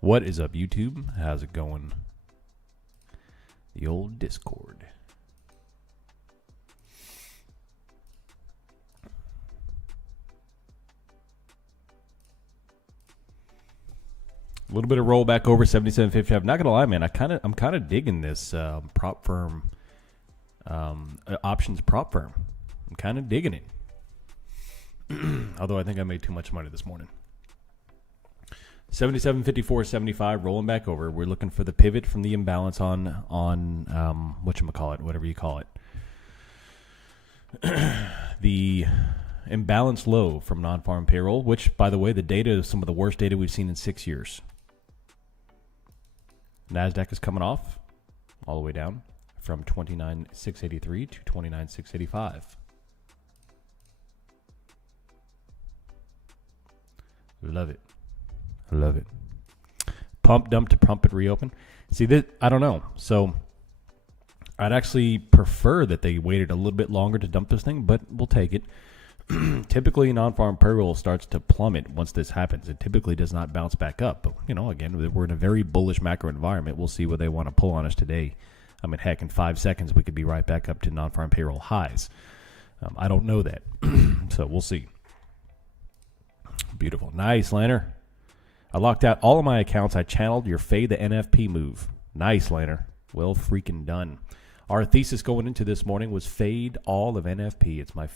What is up, YouTube? How's it going? The old Discord. A little bit of rollback over 77.55. Not gonna lie, man. I'm kind of digging this prop firm, options prop firm. I'm kind of digging it. Although I think I made too much money this morning. 77.54.75, rolling back over. We're looking for the pivot from the imbalance on whatchamacallit, whatever you call it. The imbalance low from non-farm payroll, which, by the way, the data is some of the worst data we've seen in 6 years. NASDAQ is coming off all the way down from 29,683 to 29,685. Love it. Love it. Pump, dump to pump it, reopen. See, that I don't know. So I'd actually prefer that they waited a little bit longer to dump this thing, but we'll take it. Typically, non-farm payroll starts to plummet once this happens. It typically does not bounce back up. But, again, we're in a very bullish macro environment. We'll see what they want to pull on us today. I mean, heck, in 5 seconds, we could be right back up to non-farm payroll highs. I don't know that. So we'll see. Beautiful. Nice, Lanner. I locked out all of my accounts. I channeled your fade the NFP move. Nice, Lanner. Well freaking done. Our thesis going into this morning was fade all of NFP. It's my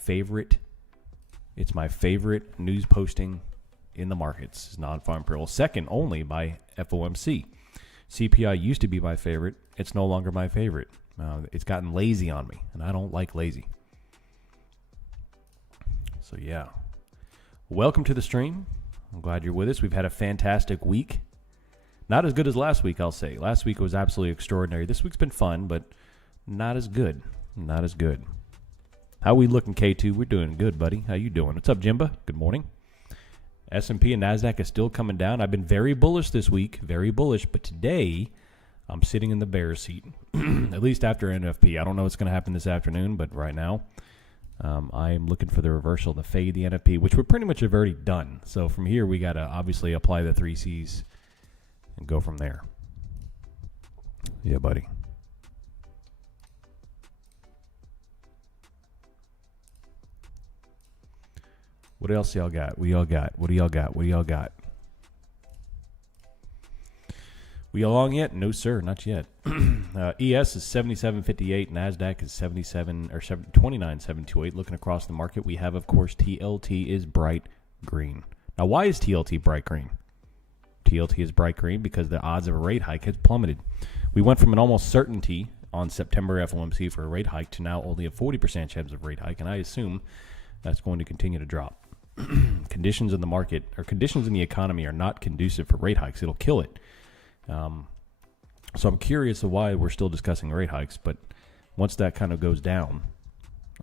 favorite news posting in the markets. It's non-farm payroll. Second only by FOMC. CPI used to be my favorite. It's no longer my favorite. It's gotten lazy on me, and I don't like lazy. So, yeah. Welcome to the stream. I'm glad you're with us. We've had a fantastic week. Not as good as last week, I'll say. Last week was absolutely extraordinary. This week's been fun, but not as good. Not as good. How we looking, K2? We're doing good, buddy. How you doing? What's up, Jimba? Good morning. S&P and NASDAQ is still coming down. I've been very bullish this week. Very bullish. But today, I'm sitting in the bear seat. At least after NFP. I don't know what's going to happen this afternoon, but right now, I am looking for the reversal, the fade, the NFP, which we pretty much have already done. So from here, we got to obviously apply the 3 C's and go from there. Yeah, buddy. What else y'all got? What do y'all got? What do y'all got? What do y'all got? We along yet? No, sir, not yet. ES is 77.58. NASDAQ is 29.728. Looking across the market, we have, of course, TLT is bright green. Now, why is TLT bright green? TLT is bright green because the odds of a rate hike has plummeted. We went from an almost certainty on September FOMC for a rate hike to now only a 40% chance of rate hike, and I assume that's going to continue to drop. Conditions in the market or conditions in the economy are not conducive for rate hikes. It'll kill it. So I'm curious of why we're still discussing rate hikes, but once that kind of goes down,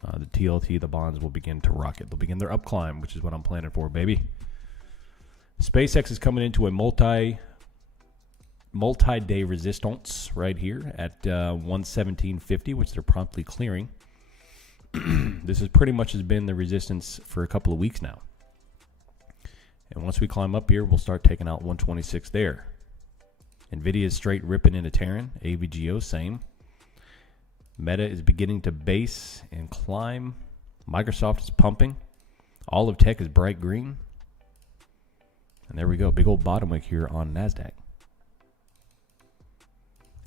the TLT, the bonds will begin to rocket. They'll begin their up climb, which is what I'm planning for, baby. SpaceX is coming into a multi-day resistance right here at 117.50, which they're promptly clearing. This is pretty much has been the resistance for a couple of weeks now. And once we climb up here, we'll start taking out 126 there. NVIDIA is straight ripping into Terran. AVGO, same. Meta is beginning to base and climb. Microsoft is pumping. All of tech is bright green. And there we go. Big old bottom wick here on NASDAQ.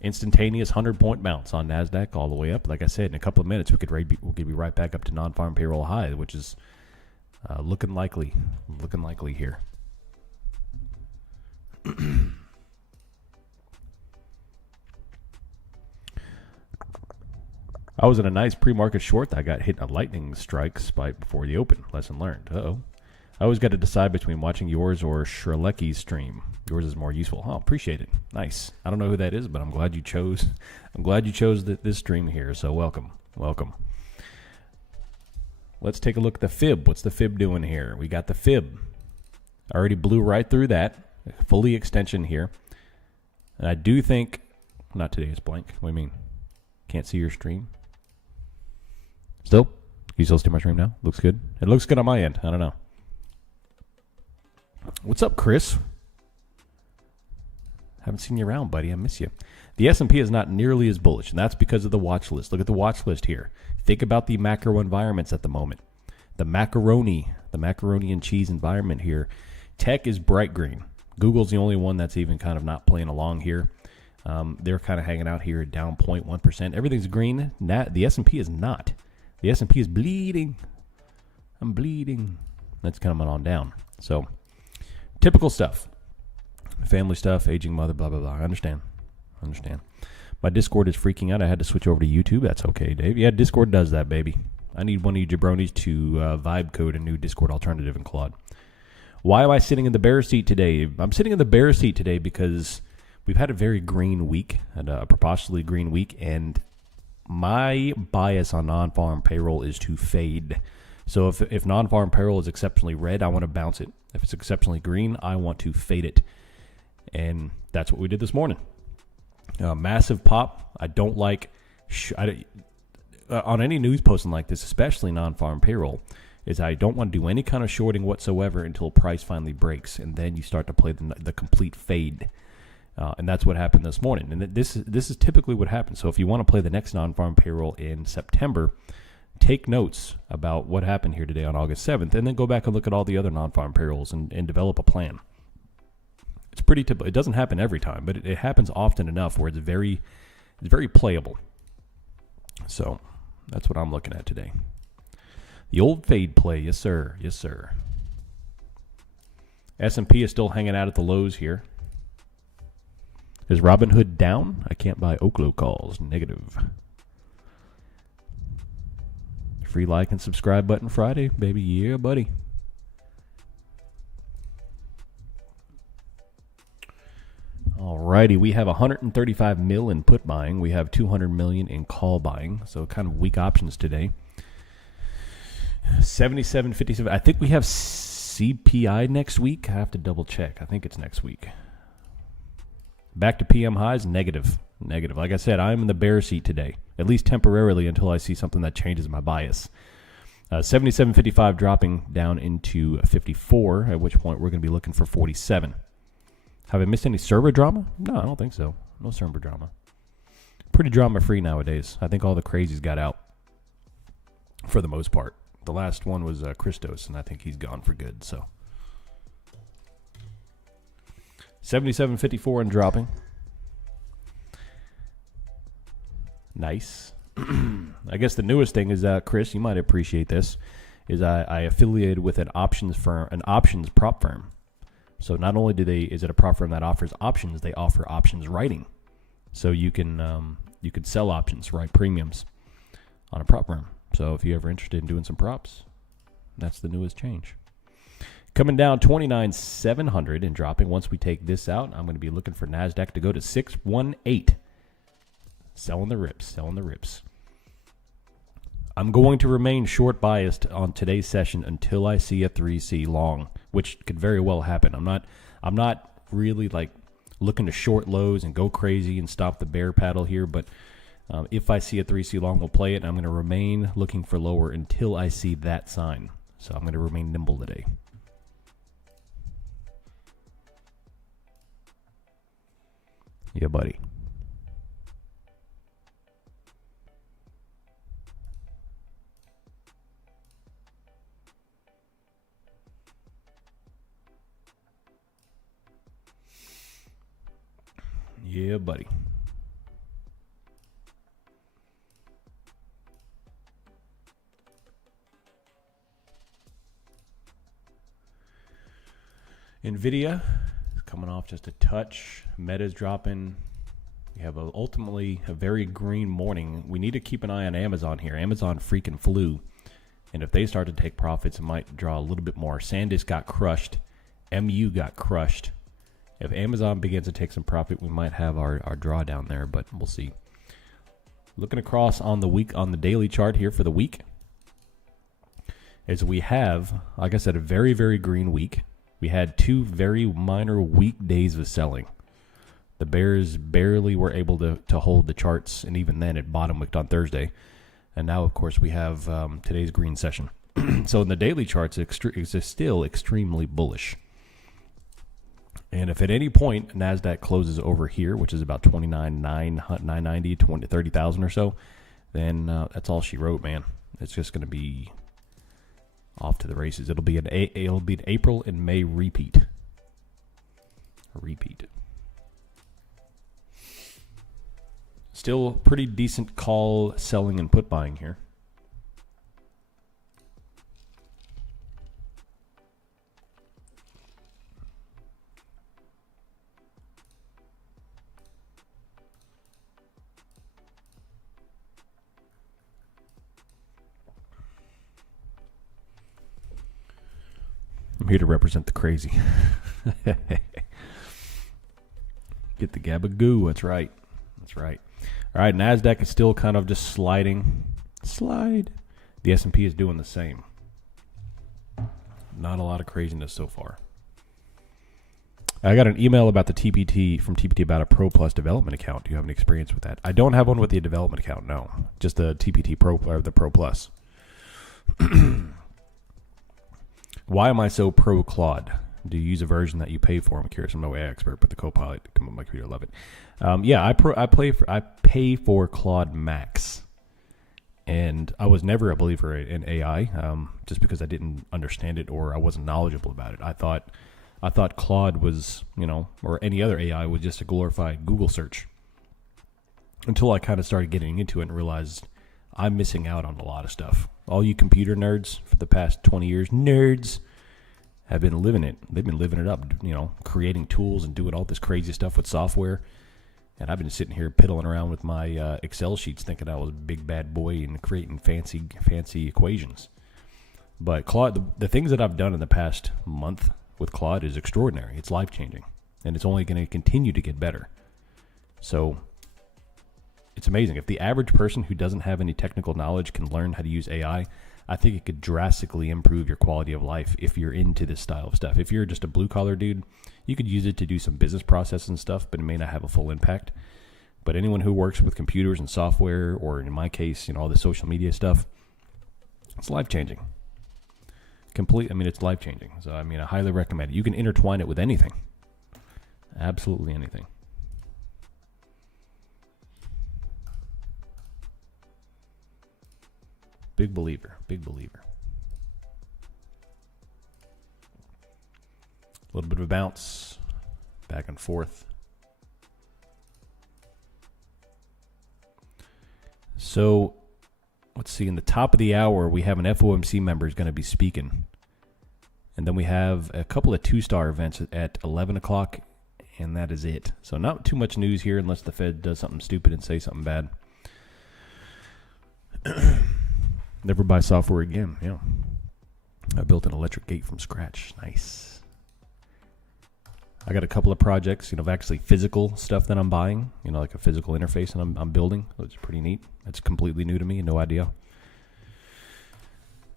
Instantaneous 100-point bounce on NASDAQ all the way up. Like I said, in a couple of minutes, we'll be right back up to non-farm payroll high, which is looking likely. Looking likely here. I was in a nice pre-market short. I got hit a lightning strike spike before the open. Lesson learned. Uh-oh. I always got to decide between watching yours or Shrelecki's stream. Yours is more useful. Oh, appreciate it. Nice. I don't know who that is, but I'm glad you chose. I'm glad you chose this stream here. So welcome, welcome. Let's take a look at the fib. What's the fib doing here? We got the fib. I already blew right through that. Fully extension here. And I do think, not today. It's blank. What do you mean? Can't see your stream. Still? Can you still see my stream now? Looks good. It looks good on my end. I don't know. What's up, Chris? Haven't seen you around, buddy. I miss you. The S&P is not nearly as bullish, and that's because of the watch list. Look at the watch list here. Think about the macro environments at the moment. The macaroni and cheese environment here. Tech is bright green. Google's the only one that's even kind of not playing along here. They're kind of hanging out here down 0.1%. Everything's green. The S&P is not. The S&P is bleeding. I'm bleeding. That's coming on down. So, typical stuff. Family stuff, aging mother, blah, blah, blah. I understand. My Discord is freaking out. I had to switch over to YouTube. That's okay, Dave. Yeah, Discord does that, baby. I need one of you jabronis to vibe code a new Discord alternative in Claude. Why am I sitting in the bear seat today? I'm sitting in the bear seat today because we've had a very green week, a preposterously green week, and my bias on non-farm payroll is to fade. So if non-farm payroll is exceptionally red, I want to bounce it. If it's exceptionally green, I want to fade it. And that's what we did this morning. Massive pop. I don't like, on any news posting like this, especially non-farm payroll, is I don't want to do any kind of shorting whatsoever until price finally breaks. And then you start to play the complete fade. And that's what happened this morning. And this is typically what happens. So if you want to play the next non-farm payroll in September, take notes about what happened here today on August 7th, and then go back and look at all the other non-farm payrolls and develop a plan. It's pretty typical. It doesn't happen every time, but it happens often enough where it's very playable. So that's what I'm looking at today. The old fade play, yes sir, yes sir. S&P is still hanging out at the lows here. Is Robinhood down? I can't buy Oklo calls. Negative. Free like and subscribe button Friday, baby. Yeah, buddy. Alrighty, we have 135 mil in put buying. We have 200 million in call buying. So kind of weak options today. 77.57. I think we have CPI next week. I have to double check. I think it's next week. Back to PM highs, negative. Like I said, I'm in the bear seat today, at least temporarily until I see something that changes my bias. 77.55 dropping down into 54, at which point we're going to be looking for 47. Have I missed any server drama? No, I don't think so. No server drama. Pretty drama-free nowadays. I think all the crazies got out for the most part. The last one was Christos, and I think he's gone for good. So 77.54 and dropping. Nice. I guess the newest thing is, Chris, you might appreciate this, is I affiliated with an options prop firm. So not only is it a prop firm that offers options, they offer options writing. So you can sell options, write premiums on a prop firm. So if you're ever interested in doing some props, that's the newest change. Coming down 29,700 and dropping. Once we take this out, I'm going to be looking for NASDAQ to go to 618. Selling the rips. I'm going to remain short biased on today's session until I see a 3C long, which could very well happen. I'm not really like looking to short lows and go crazy and stop the bear paddle here, but if I see a 3C long, we'll play it. And I'm going to remain looking for lower until I see that sign. So I'm going to remain nimble today. Yeah, buddy. Yeah, buddy. NVIDIA is coming off just a touch. Meta's dropping. We have ultimately a very green morning. We need to keep an eye on Amazon here. Amazon freaking flew. And if they start to take profits, it might draw a little bit more. SanDisk got crushed. MU got crushed. If Amazon begins to take some profit, we might have our drawdown there, but we'll see. Looking across on the daily chart here for the week, as we have, like I said, a very, very green week. We had two very minor weak days of selling. The bears barely were able to hold the charts, and even then it bottom-wicked on Thursday. And now, of course, we have today's green session. So in the daily charts, it's still extremely bullish. And if at any point NASDAQ closes over here, which is about 29,990, 30,000 or so, then that's all she wrote, man. It's just going to be off to the races. It'll be an April and May repeat. Still pretty decent call selling and put buying here. I'm here to represent the crazy. Get the gabagoo. That's right. All right, NASDAQ is still kind of just sliding. Slide. The S&P is doing the same. Not a lot of craziness so far. I got an email about the TPT from TPT about a Pro Plus development account. Do you have any experience with that? I don't have one with the development account, no. Just the TPT Pro or the Pro Plus. Why am I so pro Claude? Do you use a version that you pay for? I'm curious. I'm no AI expert, but the Copilot come on my computer, love it. Yeah, I pay for Claude Max, and I was never a believer in AI, just because I didn't understand it or I wasn't knowledgeable about it. I thought Claude was, or any other AI was just a glorified Google search. Until I kind of started getting into it and realized I'm missing out on a lot of stuff. All you computer nerds for the past 20 years, nerds, have been living it. They've been living it up, creating tools and doing all this crazy stuff with software. And I've been sitting here piddling around with my Excel sheets thinking I was a big bad boy and creating fancy equations. But Claude, the things that I've done in the past month with Claude is extraordinary. It's life-changing. And it's only going to continue to get better. So it's amazing. If the average person who doesn't have any technical knowledge can learn how to use AI, I think it could drastically improve your quality of life if you're into this style of stuff. If you're just a blue-collar dude, you could use it to do some business process and stuff, but it may not have a full impact. But anyone who works with computers and software, or in my case, all the social media stuff, it's life-changing. It's life-changing. So, I highly recommend it. You can intertwine it with anything. Absolutely anything. Big believer. A little bit of a bounce, back and forth. So, let's see, in the top of the hour, we have an FOMC member who's going to be speaking. And then we have a couple of two-star events at 11 o'clock, and that is it. So not too much news here unless the Fed does something stupid and say something bad. Never buy software again, yeah. I built an electric gate from scratch. Nice. I got a couple of projects, of actually physical stuff that I'm buying, like a physical interface that I'm building. It's pretty neat. It's completely new to me, no idea.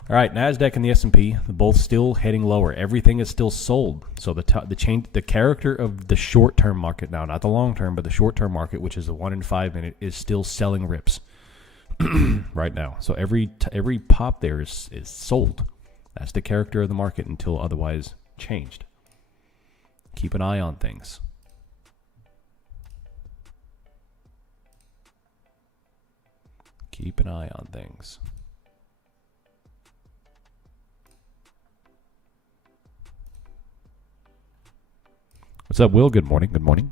All right, NASDAQ and the S&P, they're both still heading lower. Everything is still sold. So the character of the short-term market now, not the long-term, but the short-term market, which is the 1 in 5 minute, is still selling rips right now. So every pop there is sold. That's the character of the market until otherwise changed. Keep an eye on things. Keep an eye on things. What's up, Will? Good morning. Good morning.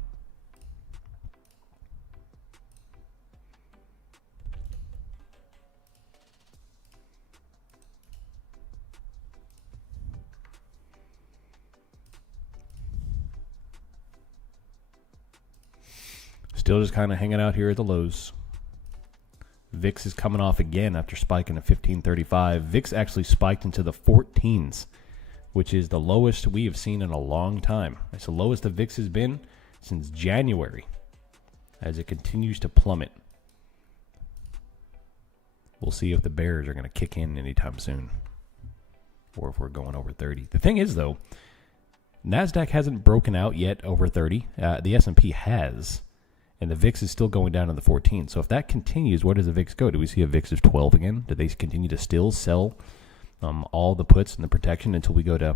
Still just kind of hanging out here at the lows. VIX is coming off again after spiking to 1535. VIX actually spiked into the 14s, which is the lowest we have seen in a long time. It's the lowest the VIX has been since January, as it continues to plummet. We'll see if the bears are going to kick in anytime soon, or if we're going over 30. The thing is, though, NASDAQ hasn't broken out yet over 30. The S&P has, and the VIX is still going down in the 14. So if that continues, where does the VIX go? Do we see a VIX of 12 again? Do they continue to still sell all the puts and the protection until we go to,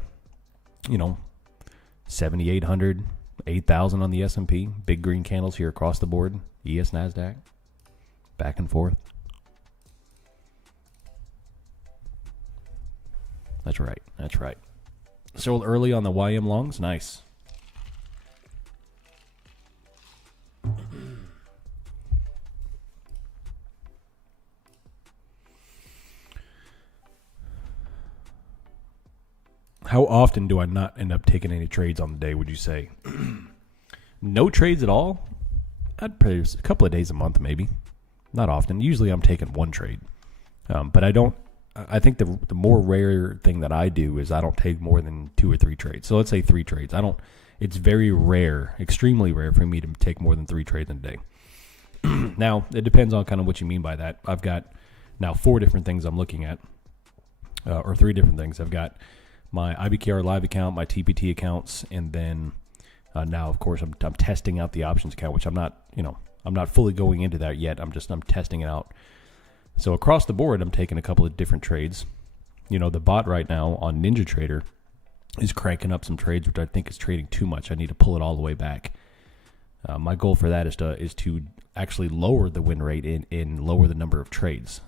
7,800, 8,000 on the S&P. Big green candles here across the board. ES, NASDAQ. Back and forth. That's right. That's right. Sold early on the YM longs. Nice. How often do I not end up taking any trades on the day, would you say? No trades at all? I'd pay a couple of days a month, maybe. Not often. Usually I'm taking one trade. But I think the more rare thing that I do is I don't take more than 2 or 3 trades. So let's say 3 trades. It's very rare, extremely rare for me to take more than 3 trades in a day. Now, it depends on kind of what you mean by that. I've got now 4 different things I'm looking at, or 3 different things. I've got my IBKR live account, my TPT accounts, and then now, of course, I'm testing out the options account, which I'm not fully going into that yet. I'm testing it out. So across the board, I'm taking a couple of different trades. The bot right now on NinjaTrader is cranking up some trades, which I think is trading too much. I need to pull it all the way back. My goal for that is to actually lower the win rate and lower the number of trades,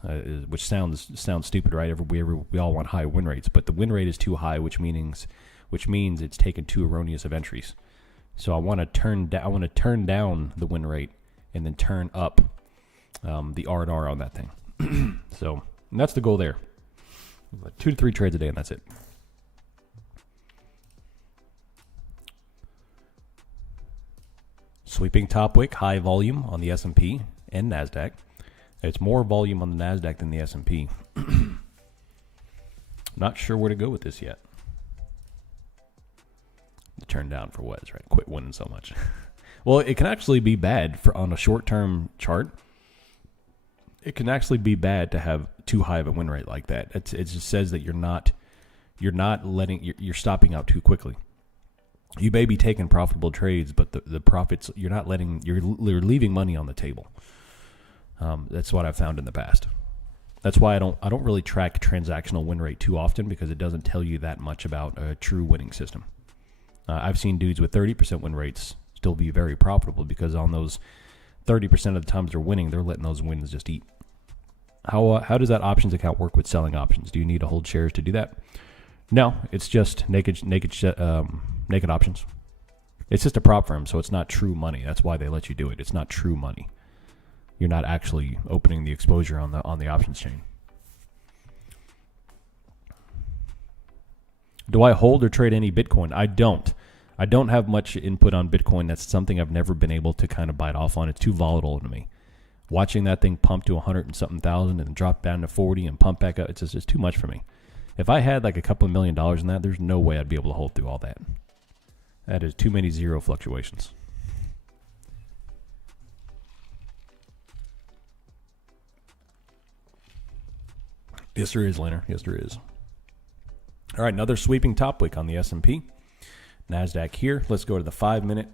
which sounds stupid, right? We all want high win rates, but the win rate is too high, which means it's taken too erroneous of entries. So I want to turn down the win rate and then turn up the R&R on that thing. So that's the goal there. 2 to 3 trades a day, and that's it. Sweeping top wick, high volume on the S&P and NASDAQ. It's more volume on the NASDAQ than the S&P. Not sure where to go with this yet. Turn down for what? That's right. Quit winning so much. Well, it can actually be bad on a short-term chart. It can actually be bad to have too high of a win rate like that. It just says that you're stopping out too quickly. You may be taking profitable trades, but the profits you're leaving money on the table. That's what I've found in the past. That's why I don't really track transactional win rate too often, because it doesn't tell you that much about a true winning system. I've seen dudes with 30% win rates still be very profitable, because on those 30% of the times they're winning, they're letting those wins just eat. How does that options account work with selling options? Do you need to hold shares to do that? No, it's just naked options. It's just a prop firm, so it's not true money. That's why they let you do it. It's not true money. You're not actually opening the exposure on the options chain. Do I hold or trade any Bitcoin? I don't. I don't have much input on Bitcoin. That's something I've never been able to kind of bite off on. It's too volatile to me. Watching that thing pump to 100 and something thousand and drop down to 40 and pump back up, it's just too much for me. If I had like a couple of $1 million in that, there's no way I'd be able to hold through all that. That is too many zero fluctuations. Yes, there is, Leonard. Yes, there is. All right, another sweeping top wick on the S&P. NASDAQ here. Let's go to the 5-minute.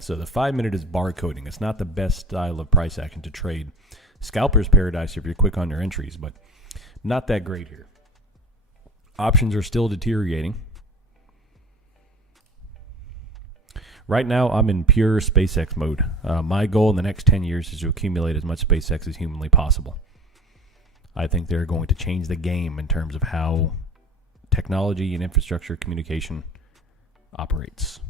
So the 5-minute is barcoding. It's not the best style of price action to trade. Scalper's paradise if you're quick on your entries, but not that great here. Options are still deteriorating. Right now, I'm in pure SpaceX mode. My goal in the next 10 years is to accumulate as much SpaceX as humanly possible. I think they're going to change the game in terms of how technology and infrastructure communication operates.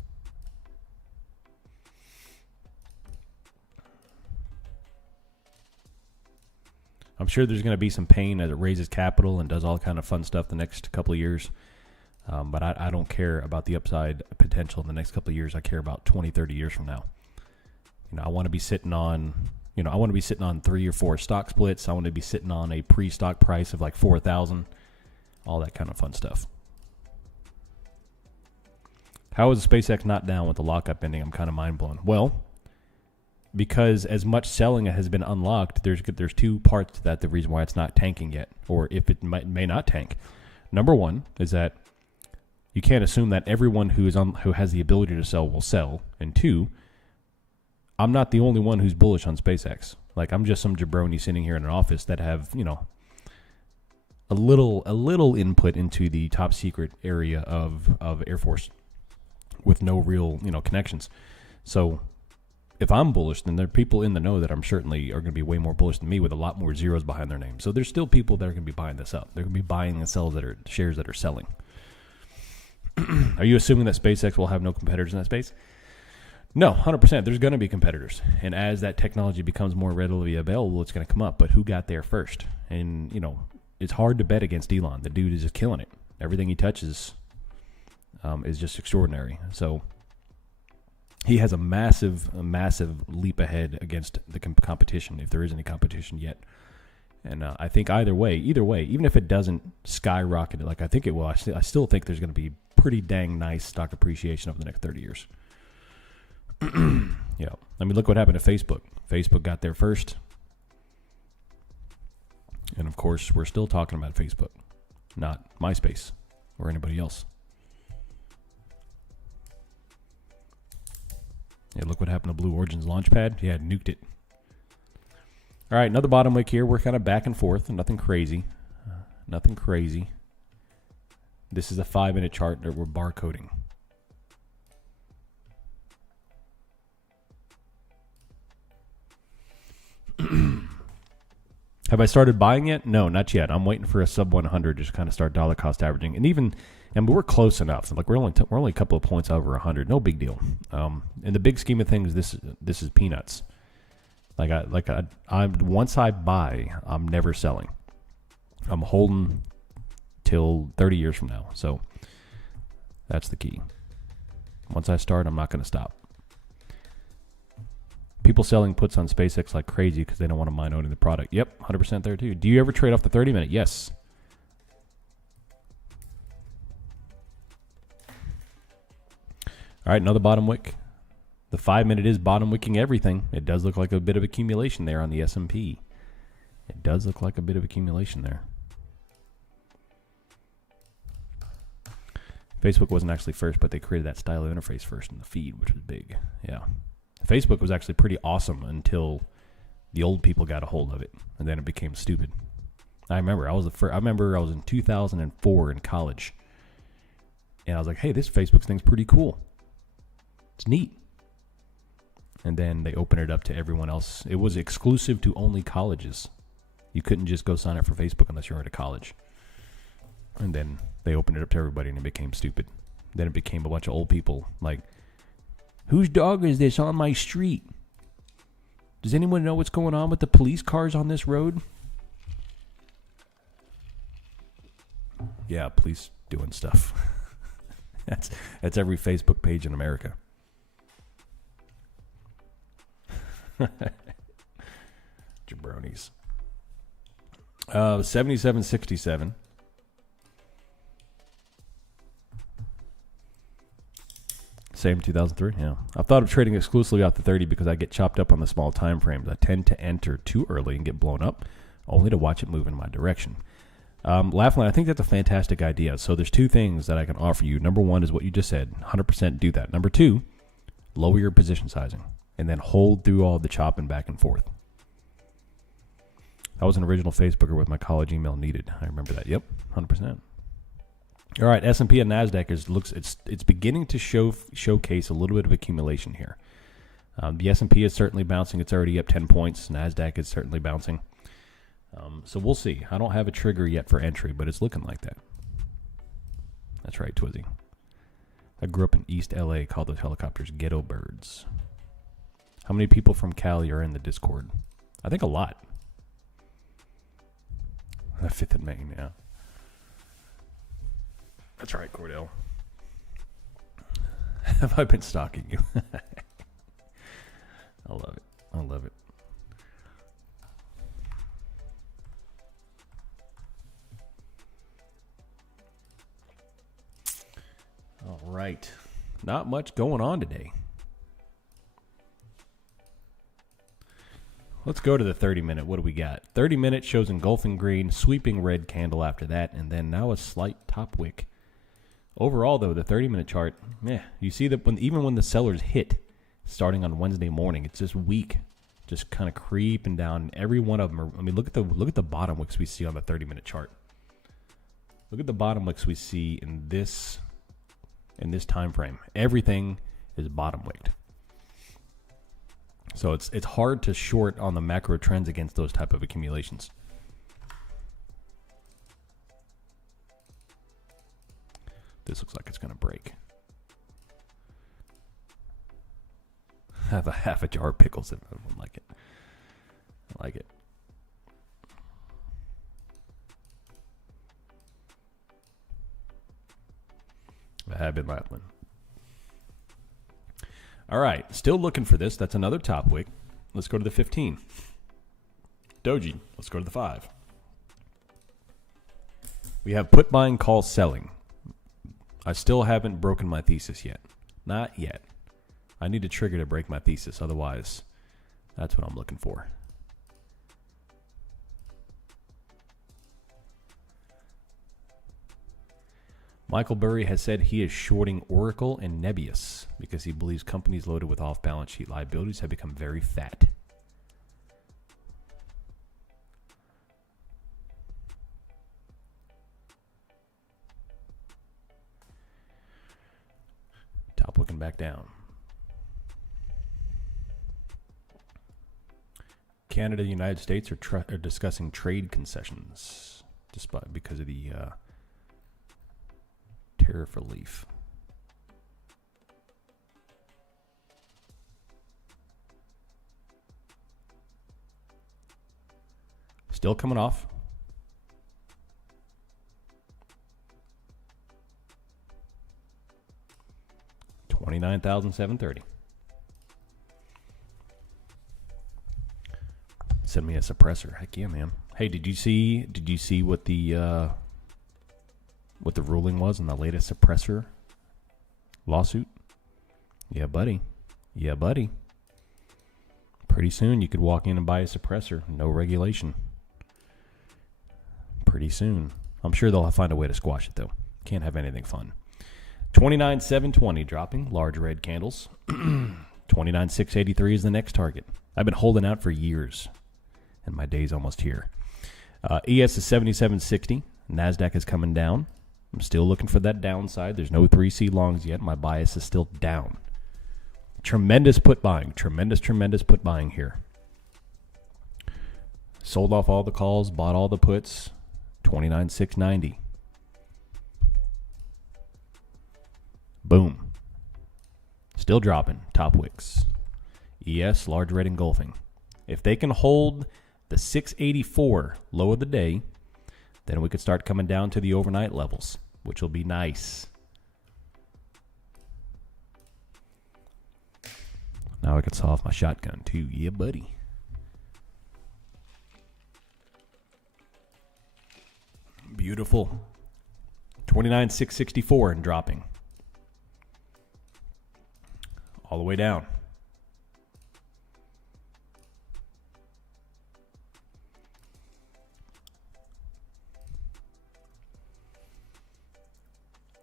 I'm sure there's going to be some pain as it raises capital and does all kind of fun stuff the next couple of years. But I don't care about the upside potential in the next couple of years. I care about 20, 30 years from now. I want to be sitting on, I want to be sitting on 3 or 4 stock splits. I want to be sitting on a pre-stock price of like 4,000, all that kind of fun stuff. How is SpaceX not down with the lockup ending? I'm kind of mind blown. Well, because as much selling has been unlocked, there's 2 parts to that. The reason why it's not tanking yet, or if it may not tank. Number one is that you can't assume that everyone who has the ability to sell will sell. And 2, I'm not the only one who's bullish on SpaceX. Like, I'm just some jabroni sitting here in an office that have, a little input into the top secret area of Air Force. with no real, connections. So if I'm bullish, then there are people in the know that I'm certainly are going to be way more bullish than me with a lot more zeros behind their name. So there's still people that are going to be buying this up. They're going to be buying and selling shares that are selling. Are you assuming that SpaceX will have no competitors in that space? No, 100%. There's going to be competitors. And as that technology becomes more readily available, it's going to come up. But who got there first? And, it's hard to bet against Elon. The dude is just killing it. Everything he touches is just extraordinary. So he has a massive leap ahead against the competition, if there is any competition yet. And I think either way, even if it doesn't skyrocket like I think it will, I still think there's going to be pretty dang nice stock appreciation over the next 30 years. Yeah. I mean, look what happened to Facebook. Facebook got there first. And of course, we're still talking about Facebook, not MySpace or anybody else. Yeah, look what happened to Blue Origin's Launchpad. Yeah, nuked it. All right, another bottom wick here. We're kind of back and forth. Nothing crazy. This is a 5-minute chart that we're barcoding. Have I started buying yet? No, not yet. I'm waiting for a sub 100 just kind of start dollar cost averaging, and we're close enough. Like we're only a couple of points over 100. No big deal. In the big scheme of things, this is peanuts. Once I buy, I'm never selling. I'm holding till 30 years from now. So that's the key. Once I start, I'm not going to stop. People selling puts on SpaceX like crazy because they don't want to mind owning the product. Yep, 100% there too. Do you ever trade off the 30-minute? Yes. All right, another bottom wick. The 5-minute is bottom wicking everything. It does look like a bit of accumulation there on the S&P. It does look like a bit of accumulation there. Facebook wasn't actually first, but they created that style of interface first in the feed, which was big. Yeah. Facebook was actually pretty awesome until the old people got a hold of it, and then it became stupid. I remember I was in 2004 in college, and I was like, "Hey, this Facebook thing's pretty cool. It's neat." And then they opened it up to everyone else. It was exclusive to only colleges. You couldn't just go sign up for Facebook unless you were at a college. And then they opened it up to everybody, and it became stupid. Then it became a bunch of old people like, "Whose dog is this on my street? Does anyone know what's going on with the police cars on this road?" Yeah, police doing stuff. That's every Facebook page in America. Jabronis. 77.67. Same 2003, yeah. I've thought of trading exclusively off the 30 because I get chopped up on the small time frames. I tend to enter too early and get blown up, only to watch it move in my direction. Laughlin, I think that's a fantastic idea. So there's two things that I can offer you. Number one is what you just said. 100% do that. Number two, lower your position sizing and then hold through all the chopping back and forth. I was an original Facebooker with my college email needed. I remember that. Yep, 100%. All right, S&P and NASDAQ it's beginning to showcase a little bit of accumulation here. The S&P is certainly bouncing. It's already up 10 points. NASDAQ is certainly bouncing. So we'll see. I don't have a trigger yet for entry, but it's looking like that. That's right, Twizzy. I grew up in East LA, called those helicopters ghetto birds. How many people from Cali are in the Discord? I think a lot. Fifth and Main, yeah. That's right, Cordell. Have I been stalking you? I love it. I love it. All right. Not much going on today. Let's go to the 30-minute. What do we got? 30-minute shows engulfing green, sweeping red candle after that, and then now a slight top wick. Overall, though, the 30-minute chart, you see that even when the sellers hit, starting on Wednesday morning, it's just weak, just kind of creeping down. Every one of them are, look at the bottom wicks we see on the 30-minute chart. Look at the bottom wicks we see in this in this time frame. Everything is bottom wicked. So it's hard to short on the macro trends against those type of accumulations. This looks like it's going to break. Have a half a jar of pickles if everyone like it. I like it. I have been rattling. All right, still looking for this. That's another top wick. Let's go to the 15. Doji, let's go to the 5. We have put buying, call selling. I still haven't broken my thesis yet. Not yet. I need a trigger to break my thesis. Otherwise, that's what I'm looking for. Michael Burry has said he is shorting Oracle and Nebius because he believes companies loaded with off-balance sheet liabilities have become very fat. Top looking back down. Canada and the United States are discussing trade concessions because of the tariff relief. Still coming off. $29,730. Send me a suppressor. Heck yeah, man. Hey, did you see what the ruling was in the latest suppressor lawsuit? Yeah, buddy. Yeah, buddy. Pretty soon you could walk in and buy a suppressor. No regulation. Pretty soon. I'm sure they'll find a way to squash it, though. Can't have anything fun. 29,720 dropping. Large red candles. 29,683 is the next target. I've been holding out for years, and my day's almost here. ES is 77.60. NASDAQ is coming down. I'm still looking for that downside. There's no 3C longs yet. My bias is still down. Tremendous put buying. Tremendous put buying here. Sold off all the calls, bought all the puts. 29,690. Boom. Still dropping. Top wicks. ES, large red engulfing. If they can hold the 684 low of the day, then we could start coming down to the overnight levels, which will be nice. Now I can saw off my shotgun too. Yeah, buddy. Beautiful. 29,664 and dropping. All the way down.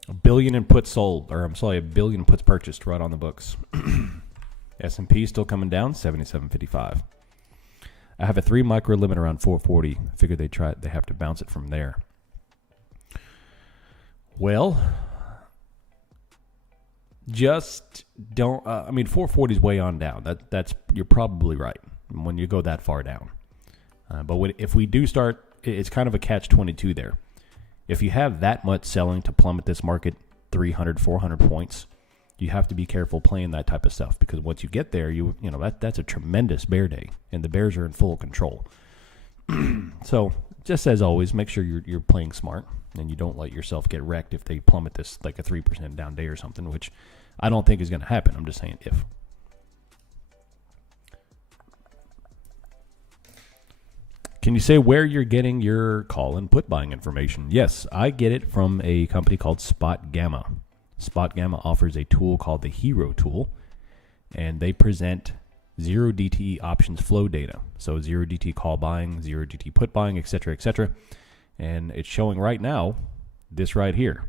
A billion in puts sold, or I'm sorry, a billion puts purchased right on the books. S&P still coming down, 77.55. I have a 3 micro limit around 440. I figure they have to bounce it from there. Well, just don't. 440 is way on down. That's you're probably right when you go that far down. But if we do start, it's kind of a catch-22 there. If you have that much selling to plummet this market 300, 400 points, you have to be careful playing that type of stuff because once you get there, that's a tremendous bear day, and the bears are in full control. So, just as always, make sure you're playing smart and you don't let yourself get wrecked if they plummet this like a 3% down day or something, which I don't think is going to happen. I'm just saying if. Can you say where you're getting your call and put buying information? Yes, I get it from a company called Spot Gamma. Spot Gamma offers a tool called the Hero Tool, and they present 0 DTE options flow data. So 0 DTE call buying, 0 DTE put buying, etc., etc. And it's showing right now this right here.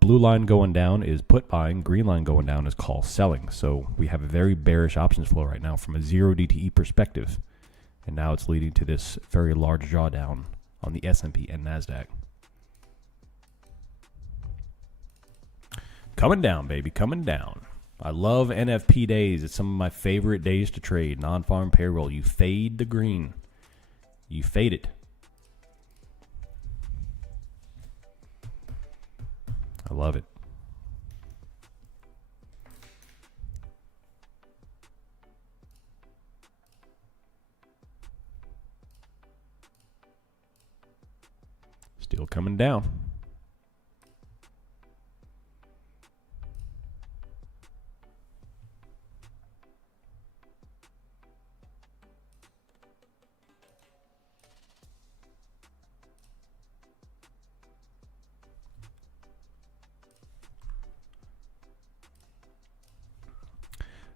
Blue line going down is put buying, green line going down is call selling. So we have a very bearish options flow right now from a 0 DTE perspective. And now it's leading to this very large drawdown on the S&P and NASDAQ. Coming down, baby, coming down. I love NFP days. It's some of my favorite days to trade. Non-farm payroll. You fade the green. You fade it. I love it. Still coming down.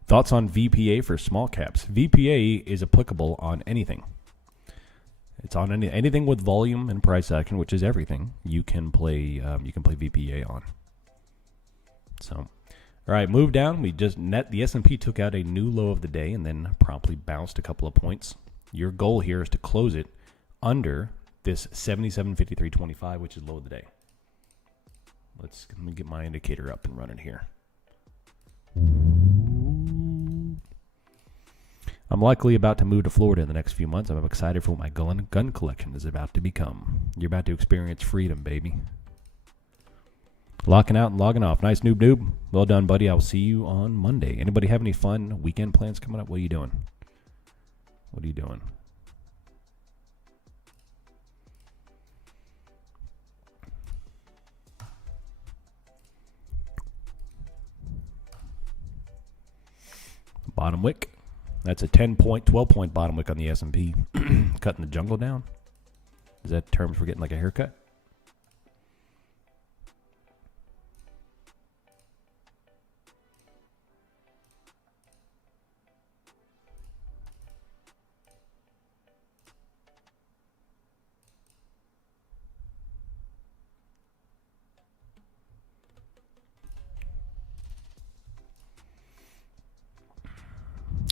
Thoughts on VPA for small caps? VPA is applicable on anything. It's on anything with volume and price action, which is everything. You can play VPA on. So, all right, move down. The S&P took out a new low of the day and then promptly bounced a couple of points. Your goal here is to close it under this 77.53.25, which is low of the day. Let me get my indicator up and running here. I'm likely about to move to Florida in the next few months. I'm excited for what my gun collection is about to become. You're about to experience freedom, baby. Locking out and logging off. Nice, noob. Well done, buddy. I will see you on Monday. Anybody have any fun weekend plans coming up? What are you doing? What are you doing? Bottom wick. That's a 10-point, 12-point bottom wick on the S&P. Cutting the jungle down. Is that terms for getting like a haircut?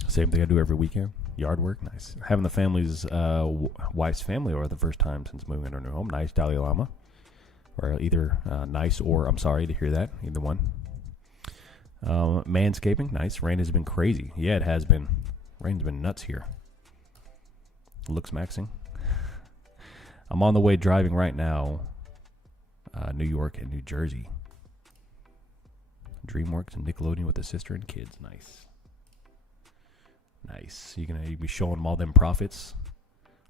Same thing I do every weekend. Yard work, nice. Having the family's wife's family over the first time since moving into our new home. Nice, Dalai Lama. Or either nice or I'm sorry to hear that. Either one. Manscaping, nice. Rain has been crazy. Yeah, it has been. Rain's been nuts here. Looks maxing. I'm on the way driving right now. New York and New Jersey. DreamWorks and Nickelodeon with a sister and kids. Nice. Nice. You're going to be showing them all them profits.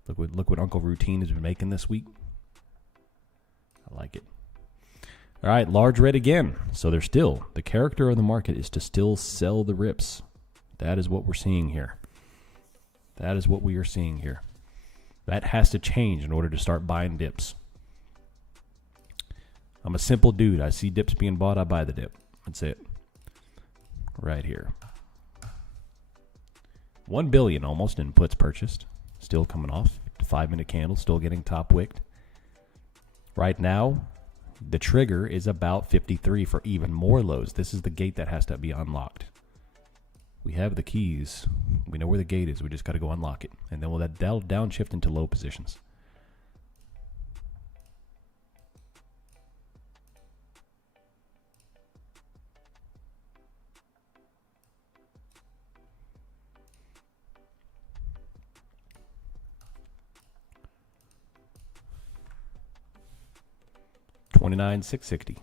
Look what Uncle Routine has been making this week. I like it. All right, large red again. So the character of the market is to still sell the rips. That is what we're seeing here. That is what we are seeing here. That has to change in order to start buying dips. I'm a simple dude. I see dips being bought, I buy the dip. That's it. Right here. 1 billion almost in puts purchased. Still coming off. 5-minute candle, still getting top wicked. Right now, the trigger is about 53 for even more lows. This is the gate that has to be unlocked. We have the keys. We know where the gate is. We just got to go unlock it. And then that'll downshift into low positions. $29,660.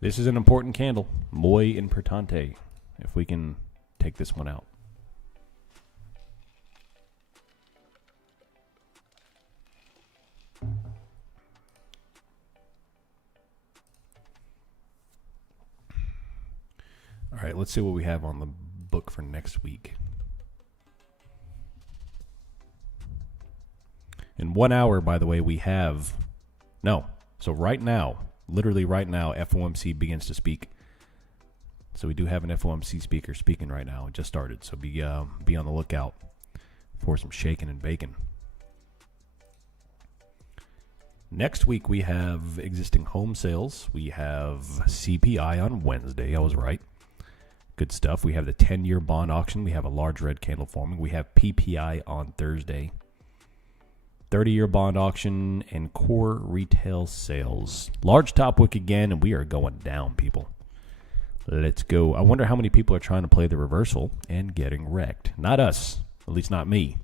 This is an important candle. Muy importante. If we can take this one out. All right, let's see what we have on the book for next week. In 1 hour, by the way, we have... No. So right now, literally right now, FOMC begins to speak. So we do have an FOMC speaker speaking right now. It just started, so be on the lookout. for some shaking and bacon. Next week, we have existing home sales. We have CPI on Wednesday. I was right. Good stuff. We have the 10-year bond auction. We have a large red candle forming. We have PPI on Thursday. 30-year bond auction and core retail sales. Large top wick again, and we are going down, people. Let's go. I wonder how many people are trying to play the reversal and getting wrecked. Not us. At least not me.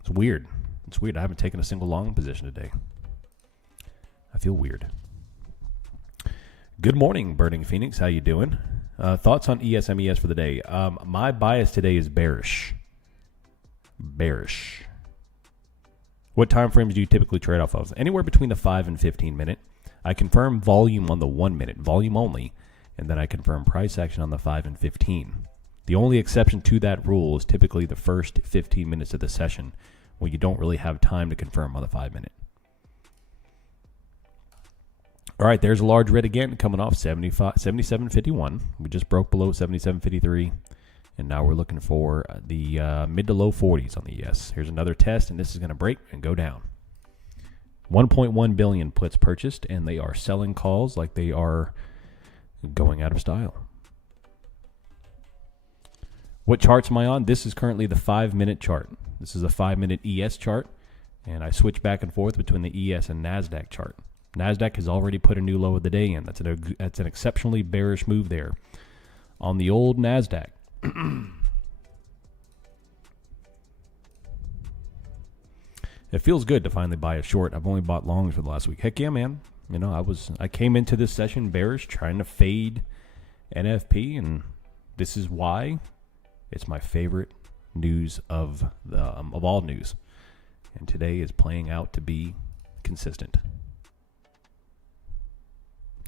It's weird. It's weird. I haven't taken a single long position today. I feel weird. Good morning, Burning Phoenix. How you doing? Thoughts on ESMES for the day? My bias today is bearish. Bearish. What time frames do you typically trade off of? Anywhere between the 5 and 15 minute. I confirm volume on the 1 minute, volume only, and then I confirm price action on the 5 and 15. The only exception to that rule is typically the first 15 minutes of the session, when you don't really have time to confirm on the 5 minute. All right, there's a large red again coming off 77.51. We just broke below 77.53, and now we're looking for the mid to low 40s on the ES. Here's another test, and this is going to break and go down. 1.1 billion puts purchased, and they are selling calls like they are going out of style. What charts am I on? This is currently the 5-minute chart. This is a 5-minute ES chart, and I switch back and forth between the ES and NASDAQ chart. NASDAQ has already put a new low of the day in. That's an exceptionally bearish move there on the old NASDAQ. It feels good to finally buy a short. I've only bought longs for the last week. Heck yeah, man. You know, I came into this session bearish, trying to fade NFP, and this is why it's my favorite news of all news. And today is playing out to be consistent.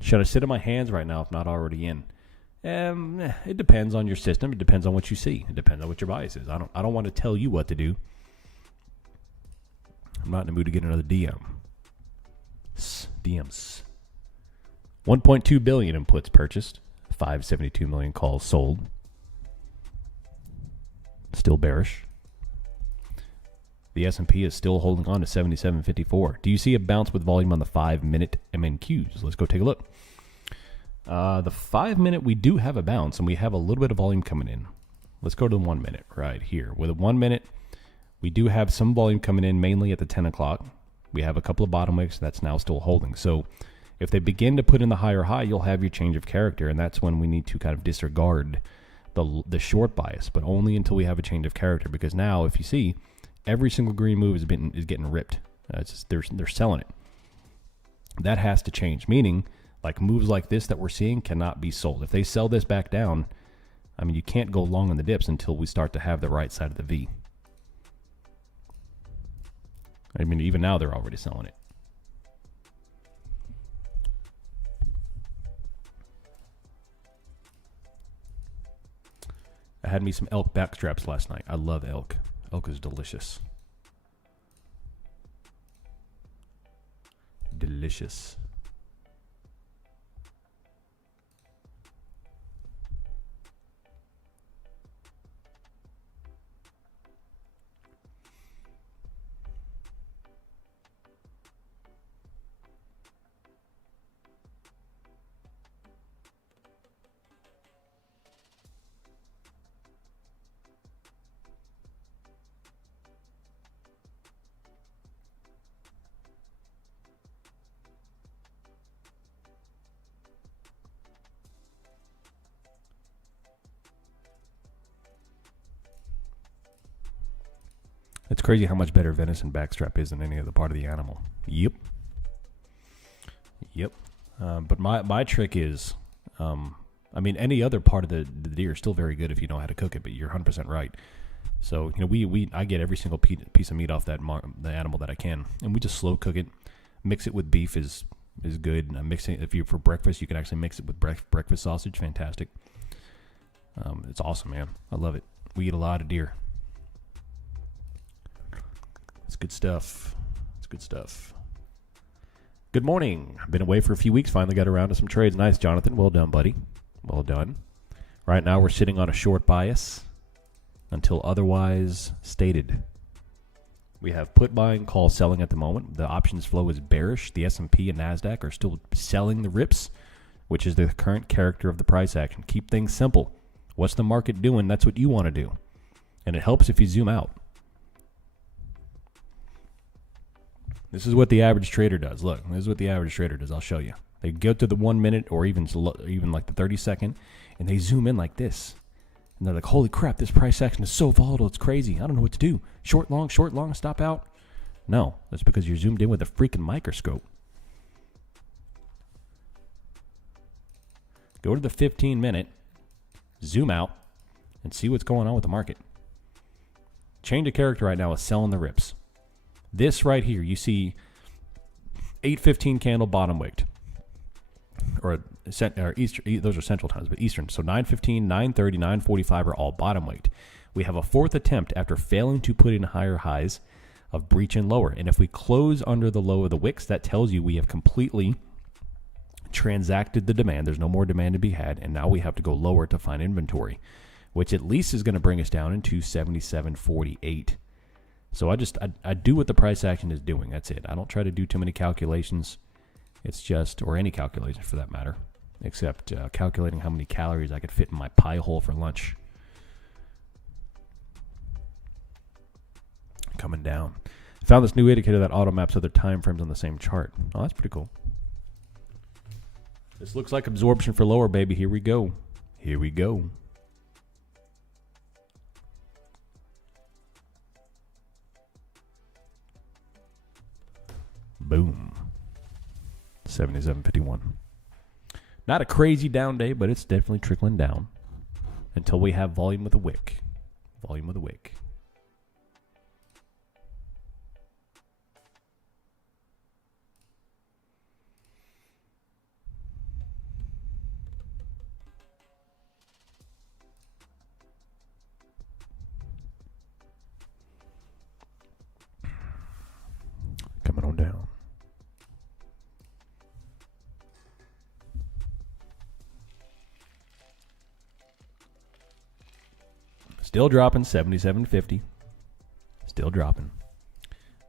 Should I sit in my hands right now if not already in? It depends on your system. It depends on what you see. It depends on what your bias is. I don't want to tell you what to do. I'm not in the mood to get another DM. DMs. 1.2 billion in puts purchased. 572 million calls sold. Still bearish. The S&P is still holding on to 77.54. Do you see a bounce with volume on the 5-minute MNQs? Let's go take a look. The 5-minute, we do have a bounce, and we have a little bit of volume coming in. Let's go to the 1 minute right here. With a 1 minute, we do have some volume coming in, mainly at the 10 o'clock. We have a couple of bottom wicks that's now still holding. So if they begin to put in the higher high, you'll have your change of character, and that's when we need to kind of disregard the short bias, but only until we have a change of character. Because now, if you see, every single green move is getting ripped. They're selling it. That has to change, meaning like moves like this that we're seeing cannot be sold. If they sell this back down, I mean, you can't go long on the dips until we start to have the right side of the V. I mean, even now they're already selling it. I had me some elk backstraps last night. I love elk. Elk is delicious. Delicious. It's crazy how much better venison backstrap is than any other part of the animal. Yep. But my trick is, I mean, any other part of the deer is still very good if you know how to cook it. But you're 100% right. So you know, I get every single piece of meat off the animal that I can, and we just slow cook it. Mix it with beef is good. Mixing if you for breakfast, you can actually mix it with breakfast sausage. Fantastic. It's awesome, man. I love it. We eat a lot of deer. It's good stuff. It's good stuff. Good morning. I've been away for a few weeks. Finally got around to some trades. Nice, Jonathan. Well done, buddy. Well done. Right now we're sitting on a short bias. until otherwise stated. We have put buying, call selling at the moment. The options flow is bearish. The S&P and NASDAQ are still selling the rips, which is the current character of the price action. Keep things simple. What's the market doing? That's what you want to do. And it helps if you zoom out. This is what the average trader does. Look, this is what the average trader does. I'll show you. They go to the 1 minute or even like the 30 second, and they zoom in like this. And they're like, holy crap, this price action is so volatile. It's crazy. I don't know what to do. Short, long, stop out. No, that's because you're zoomed in with a freaking microscope. Go to the 15 minute, zoom out, and see what's going on with the market. Change of character right now is selling the rips. This right here, you see 8:15 candle bottom wicked. Or Eastern, those are central times, but Eastern. So 9:15, 9:30, 9:45 are all bottom wicked. We have a fourth attempt after failing to put in higher highs of breach and lower. And if we close under the low of the wicks, that tells you we have completely transacted the demand. There's no more demand to be had. And now we have to go lower to find inventory, which at least is going to bring us down into 77.48. So I do what the price action is doing. That's it. I don't try to do too many calculations. It's just, or any calculation for that matter, except calculating how many calories I could fit in my pie hole for lunch. Coming down. Found this new indicator that auto maps other time frames on the same chart. Oh, that's pretty cool. This looks like absorption for lower, baby. Here we go. Here we go. Boom. 77.51. Not a crazy down day, but it's definitely trickling down until we have volume with a wick. Volume with a wick. Coming on down. Still dropping, 77.50. Still dropping.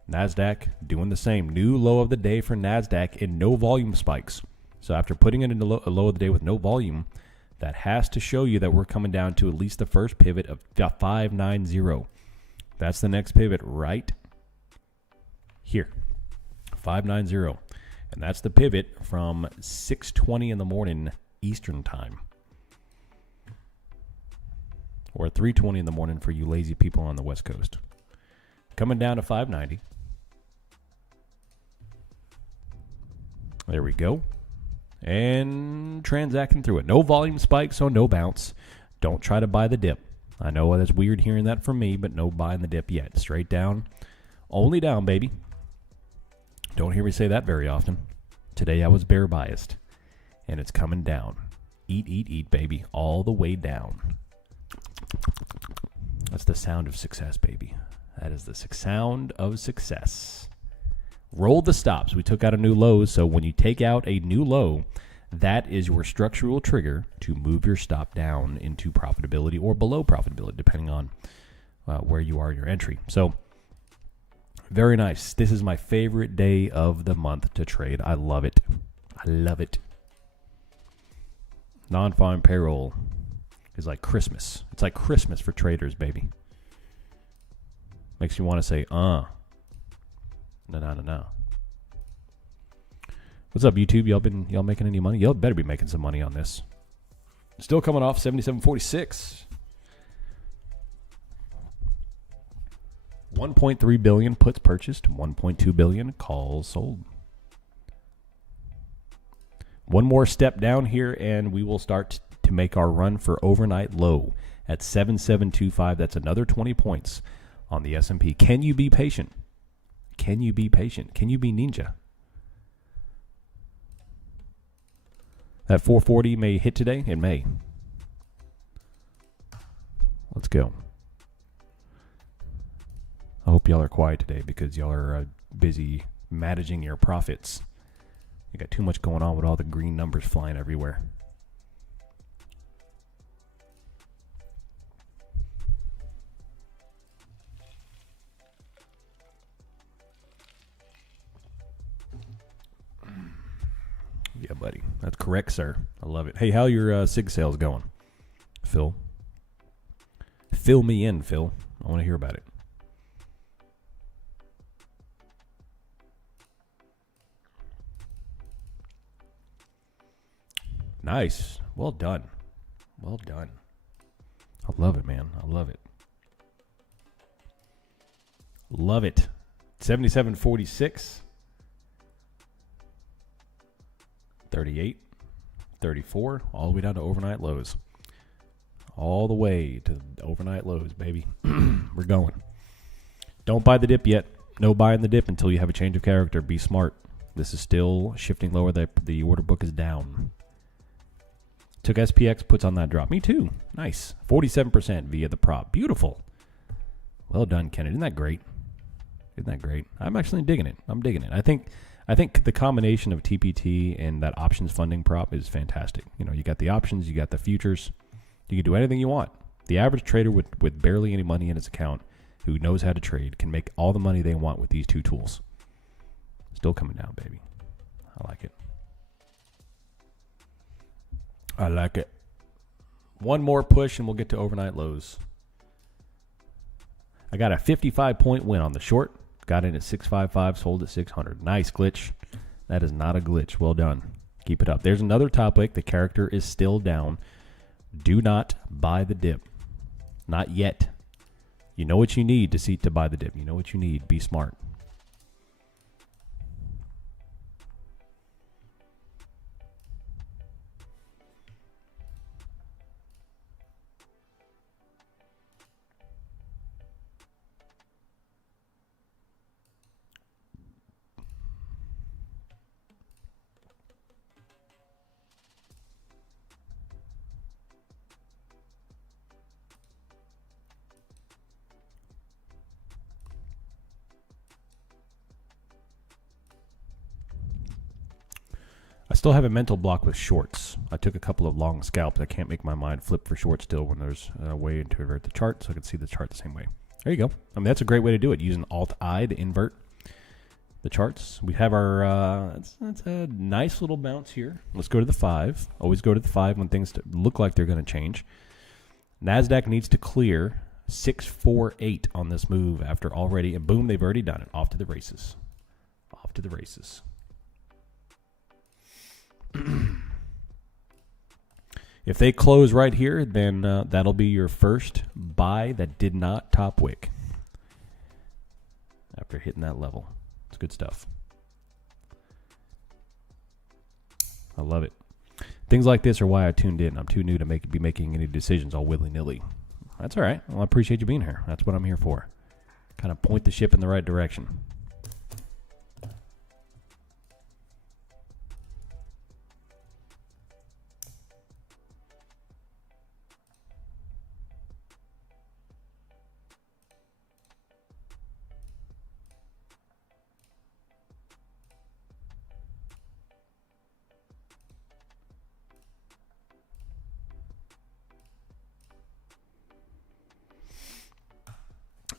NASDAQ doing the same. New low of the day for NASDAQ and no volume spikes. So after putting it into a low of the day with no volume, that has to show you that we're coming down to at least the first pivot of 590. That's the next pivot right here. 590. And that's the pivot from 6:20 in the morning Eastern time. Or 3:20 in the morning for you lazy people on the West Coast. Coming down to 590. There we go. And transacting through it. No volume spike, so no bounce. Don't try to buy the dip. I know that's weird hearing that from me, but no buying the dip yet. Straight down. Only down, baby. Don't hear me say that very often. Today I was bear biased. And it's coming down. Eat, eat, eat, baby. All the way down. That's the sound of success, baby. That is the sound of success. Roll the stops. We took out a new low, so when you take out a new low, that is your structural trigger to move your stop down into profitability or below profitability, depending on where you are in your entry. So, very nice. This is my favorite day of the month to trade. I love it. I love it. Non-farm payroll is like Christmas. It's like Christmas for traders, baby. Makes you want to say, No. What's up, YouTube? Y'all making any money? Y'all better be making some money on this. Still coming off 77.46. 1.3 billion puts purchased, 1.2 billion calls sold. One more step down here, and we will start to make our run for overnight low at 7725. That's another 20 points on the S&P. Can you be patient? Can you be patient? Can you be ninja? That 440 may hit today. It may. Let's go. I hope y'all are quiet today because y'all are busy managing your profits. You got too much going on with all the green numbers flying everywhere. Yeah, buddy. That's correct, sir. I love it. Hey, how your SIG sales going, Phil? Fill me in, Phil. I want to hear about it. Nice. Well done. Well done. I love it, man. I love it. Love it. 77.46. 38. 34. All the way down to overnight lows. All the way to overnight lows, baby. We're going. Don't buy the dip yet. No buying the dip until you have a change of character. Be smart. This is still shifting lower. The order book is down. Took SPX, puts on that drop. Me too. Nice. 47% via the prop. Beautiful. Well done, Kennedy. Isn't that great? Isn't that great? I'm actually digging it. I'm digging it. I think the combination of TPT and that options funding prop is fantastic. You know, you got the options, you got the futures. You can do anything you want. The average trader with barely any money in his account who knows how to trade can make all the money they want with these two tools. Still coming down, baby. I like it. I like it. One more push and we'll get to overnight lows. I got a 55-point win on the short. Got in at 655, sold at 600. Nice glitch. That is not a glitch. Well done. Keep it up. There's another top wick. The character is still down. Do not buy the dip. Not yet. You know what you need to buy the dip. You know what you need. Be smart. I still have a mental block with shorts. I took a couple of long scalps. I can't make my mind flip for short still when there's a way to invert the chart, so I can see the chart the same way. There you go. I mean, that's a great way to do it, using Alt-I to invert the charts. We have our, that's a nice little bounce here. Let's go to the 5. Always go to the 5 when things look like they're going to change. NASDAQ needs to clear 648 on this move after already, and boom, they've already done it. Off to the races. Off to the races. If they close right here, then that'll be your first buy that did not top wick after hitting that level. It's good stuff. I love it. Things like this are why I tuned in. I'm too new to be making any decisions all willy-nilly. That's all right. Well, I appreciate you being here. That's what I'm here for. Kind of point the ship in the right direction.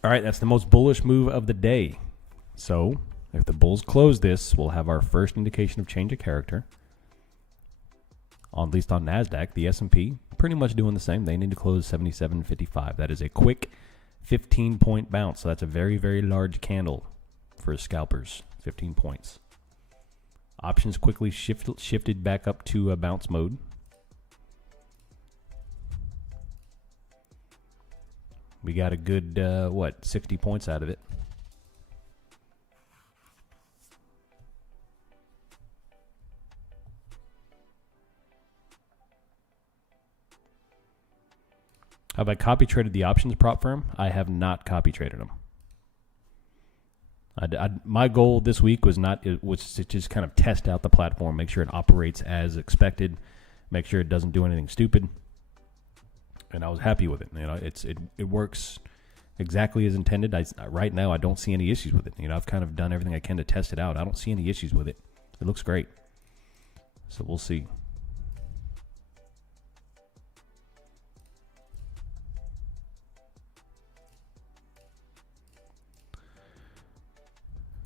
All right, that's the most bullish move of the day. So if the bulls close this, we'll have our first indication of change of character. At least on NASDAQ, the S&P, pretty much doing the same. They need to close 77.55. That is a quick 15-point bounce. So that's a very, very large candle for scalpers, 15 points. Options quickly shifted back up to a bounce mode. We got a good, 60 points out of it. Have I copy traded the options prop firm? I have not copy traded them. My goal this week was to just kind of test out the platform, make sure it operates as expected, make sure it doesn't do anything stupid. And I was happy with it. You know, it works exactly as intended. Right now, I don't see any issues with it. You know, I've kind of done everything I can to test it out. I don't see any issues with it. It looks great. So we'll see.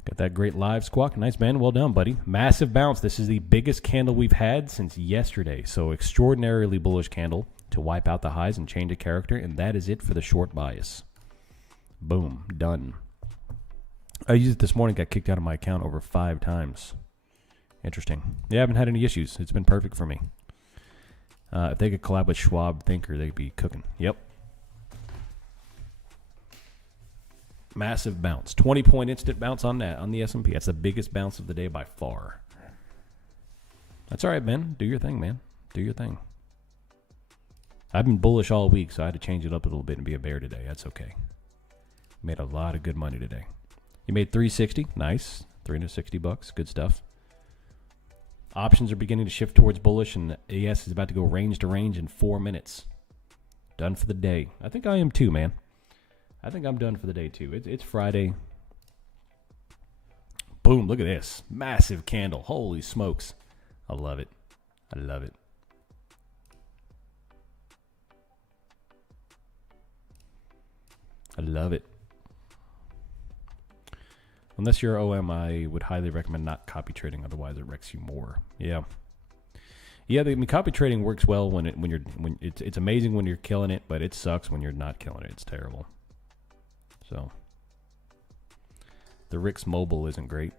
Got that great live squawk. Nice, man. Well done, buddy. Massive bounce. This is the biggest candle we've had since yesterday. So extraordinarily bullish candle to wipe out the highs and change a character. And that is it for the short bias. Boom. Done. I used it this morning. Got kicked out of my account over 5 times. Interesting. Yeah, I haven't had any issues. It's been perfect for me. If they could collab with Schwab Thinker, they'd be cooking. Yep. Massive bounce. 20-point instant bounce on that, on the S&P. That's the biggest bounce of the day by far. That's all right, Ben. Do your thing, man. Do your thing. I've been bullish all week, so I had to change it up a little bit and be a bear today. That's okay. Made a lot of good money today. You made $360. Nice. $360. Good stuff. Options are beginning to shift towards bullish, and AS is about to go range to range in 4 minutes. Done for the day. I think I am too, man. I think I'm done for the day too. It's Friday. Boom, look at this. Massive candle. Holy smokes. I love it. I love it. I love it. Unless you're OM, I would highly recommend not copy trading. Otherwise, it wrecks you more. Yeah. Yeah, copy trading works well when it's amazing when you're killing it, but it sucks when you're not killing it. It's terrible. So, the Rick's mobile isn't great.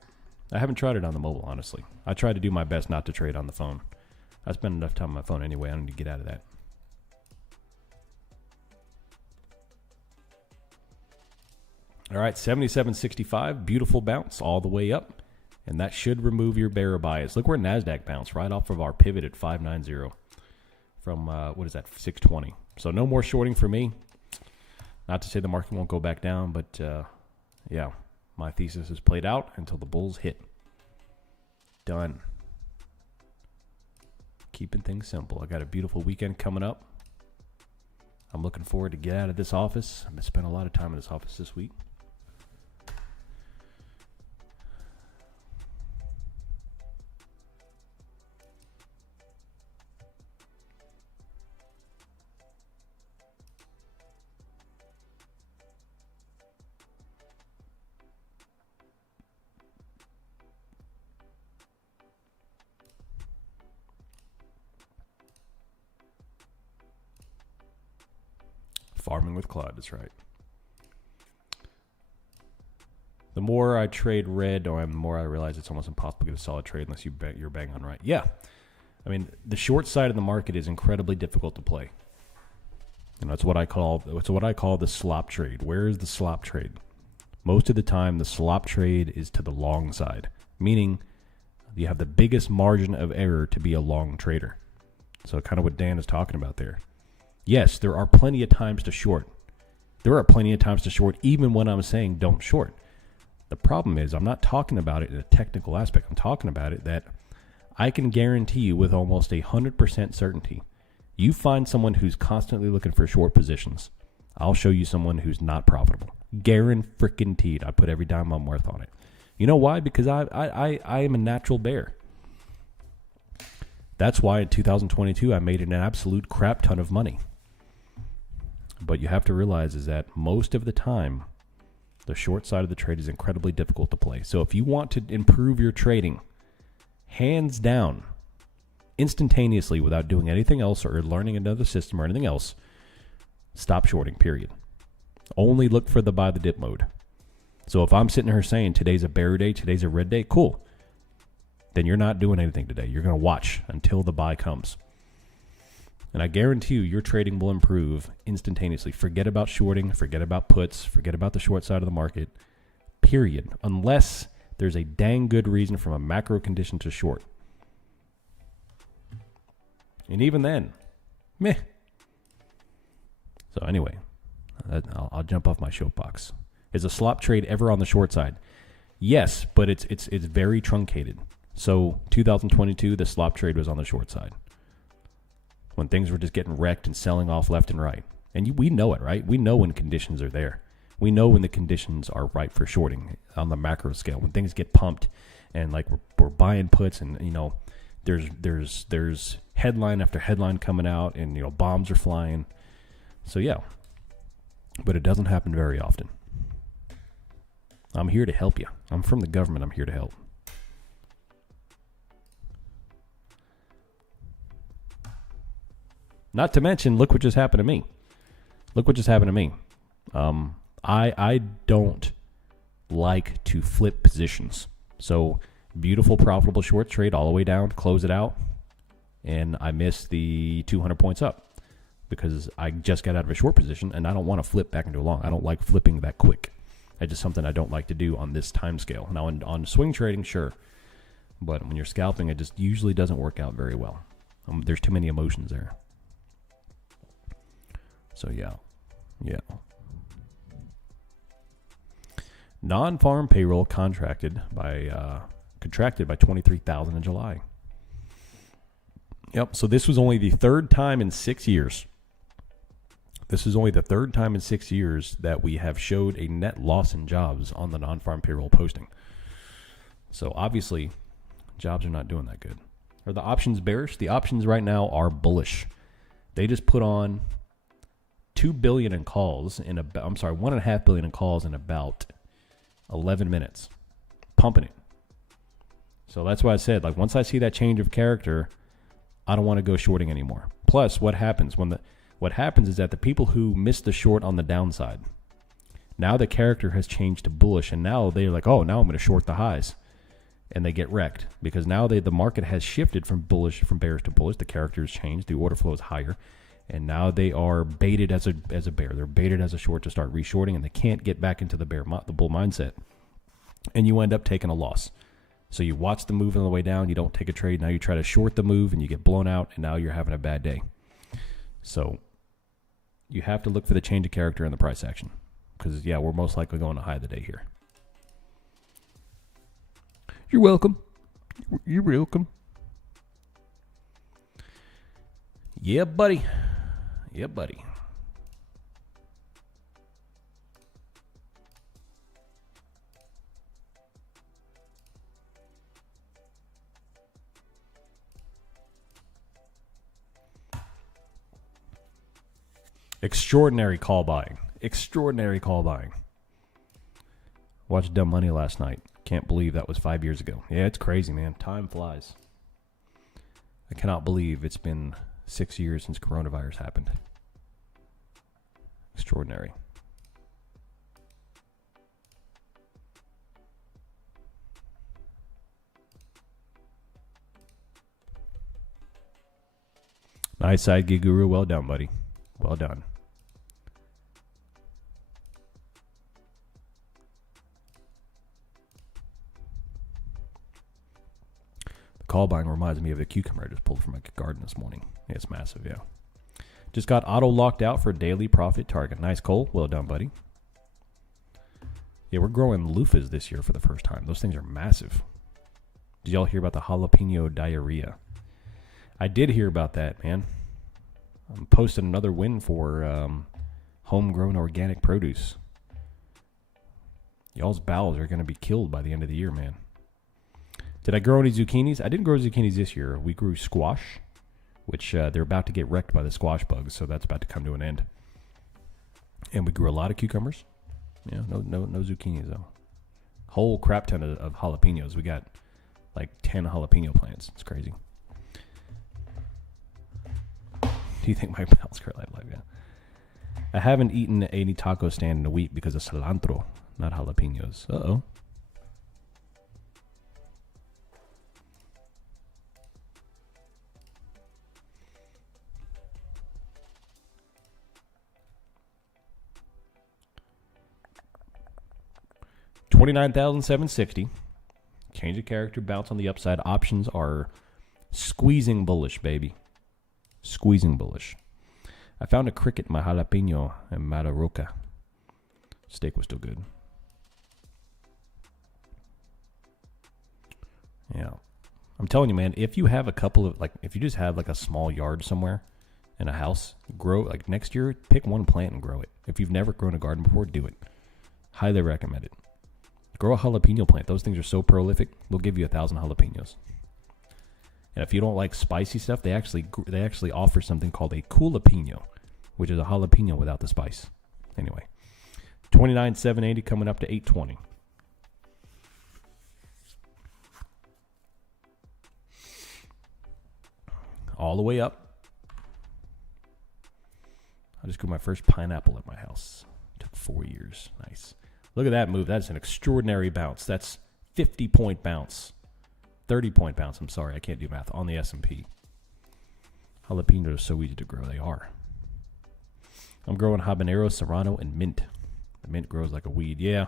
I haven't tried it on the mobile, honestly. I try to do my best not to trade on the phone. I spend enough time on my phone anyway. I don't need to get out of that. All right, 77.65. Beautiful bounce all the way up. And that should remove your bear bias. Look where NASDAQ bounced right off of our pivot at 590 from, what is that, 620. So no more shorting for me. Not to say the market won't go back down, but yeah, my thesis is played out until the bulls hit. Done. Keeping things simple. I got a beautiful weekend coming up. I'm looking forward to get out of this office. I'm going to spend a lot of time in this office this week. Farming with Claude, that's right. The more I trade red, the more I realize it's almost impossible to get a solid trade unless you're bang on right. Yeah. I mean, the short side of the market is incredibly difficult to play. And that's what I call the slop trade. Where is the slop trade? Most of the time, the slop trade is to the long side, meaning you have the biggest margin of error to be a long trader. So kind of what Dan is talking about there. Yes, there are plenty of times to short. There are plenty of times to short even when I'm saying don't short. The problem is I'm not talking about it in a technical aspect. I'm talking about it that I can guarantee you with almost 100% certainty. You find someone who's constantly looking for short positions. I'll show you someone who's not profitable. Guaranteed. I put every dime I'm worth on it. You know why? Because I am a natural bear. That's why in 2022 I made an absolute crap ton of money. But you have to realize is that most of the time, the short side of the trade is incredibly difficult to play. So if you want to improve your trading, hands down, instantaneously without doing anything else or learning another system or anything else, stop shorting, period. Only look for the buy the dip mode. So if I'm sitting here saying today's a bear day, today's a red day, cool. Then you're not doing anything today. You're going to watch until the buy comes. And I guarantee you, your trading will improve instantaneously. Forget about shorting. Forget about puts. Forget about the short side of the market. Period. Unless there's a dang good reason from a macro condition to short. And even then, meh. So anyway, I'll jump off my soapbox. Is a slop trade ever on the short side? Yes, but it's very truncated. So 2022, the slop trade was on the short side. When things were just getting wrecked and selling off left and right. And we know it, right? We know when conditions are there. We know when the conditions are right for shorting on the macro scale. When things get pumped and like we're buying puts and, you know, there's headline after headline coming out and, you know, bombs are flying. So, yeah. But it doesn't happen very often. I'm here to help you. I'm from the government. I'm here to help. Not to mention, look what just happened to me. Look what just happened to me. I don't like to flip positions. So beautiful, profitable short trade all the way down, close it out, and I missed the 200 points up because I just got out of a short position, and I don't want to flip back into a long. I don't like flipping that quick. That's just something I don't like to do on this time scale. Now, on swing trading, sure, but when you're scalping, it just usually doesn't work out very well. There's too many emotions there. So, yeah. Non-farm payroll contracted by 23,000 in July. Yep. So this was only the third time in 6 years. This is only the third time in 6 years that we have showed a net loss in jobs on the non-farm payroll posting. So obviously, jobs are not doing that good. Are the options bearish? The options right now are bullish. They just put on 2 billion in calls in about, 1.5 billion in calls in about 11 minutes, pumping it. So that's why I said, like, once I see that change of character, I don't want to go shorting anymore. Plus, what happens is that the people who missed the short on the downside, now the character has changed to bullish, and now they're like, oh, now I'm going to short the highs, and they get wrecked because now the market has shifted from bearish to bullish. The character has changed, the order flow is higher, and now they are baited as a bear. They're baited as a short to start reshorting, and they can't get back into the bull mindset, and you end up taking a loss. So you watch the move on the way down, you don't take a trade. Now you try to short the move, and you get blown out, and now you're having a bad day. So you have to look for the change of character in the price action because, yeah, we're most likely going to high of the day here. You're welcome. You're welcome. Yeah, buddy. Yeah, buddy. Extraordinary call buying. Extraordinary call buying. Watched Dumb Money last night. Can't believe that was 5 years ago. Yeah, it's crazy, man. Time flies. I cannot believe it's been 6 years since coronavirus happened. Extraordinary. Nice side gig, Guru. Well done, buddy. Well done. The call buying reminds me of the cucumber I just pulled from my garden this morning. Yeah, it's massive, yeah. Just got auto locked out for daily profit target. Nice, Cole. Well done, buddy. Yeah, we're growing loofahs this year for the first time. Those things are massive. Did y'all hear about the jalapeno diarrhea? I did hear about that, man. I'm posting another win for homegrown organic produce. Y'all's bowels are going to be killed by the end of the year, man. Did I grow any zucchinis? I didn't grow zucchinis this year. We grew squash, which they're about to get wrecked by the squash bugs, so that's about to come to an end. And we grew a lot of cucumbers. Yeah, no zucchinis, though. Whole crap ton of jalapenos. We got like 10 jalapeno plants. It's crazy. Do you think my pals are like that? I haven't eaten any taco stand in a week because of cilantro, not jalapenos. Uh-oh. $29,760. Change of character, bounce on the upside. Options are squeezing bullish, baby. Squeezing bullish. I found a cricket in my jalapeno and Mataroca. Steak was still good. Yeah. I'm telling you, man, if you have a couple of, like, if you just have like a small yard somewhere in a house, grow, like next year, pick one plant and grow it. If you've never grown a garden before, do it. Highly recommend it. Grow a jalapeno plant. Those things are so prolific, they'll give you 1,000 jalapenos. And if you don't like spicy stuff, they actually offer something called a coolapeno, which is a jalapeno without the spice. Anyway, $29,780 coming up to $820. all the way up. I just grew my first pineapple at my house. Took 4 years. Nice. Look at that move. That's an extraordinary bounce. That's 50-point bounce. 30-point bounce. I'm sorry, I can't do math. On the S&P. Jalapenos are so easy to grow. They are. I'm growing habanero, serrano, and mint. The mint grows like a weed. Yeah.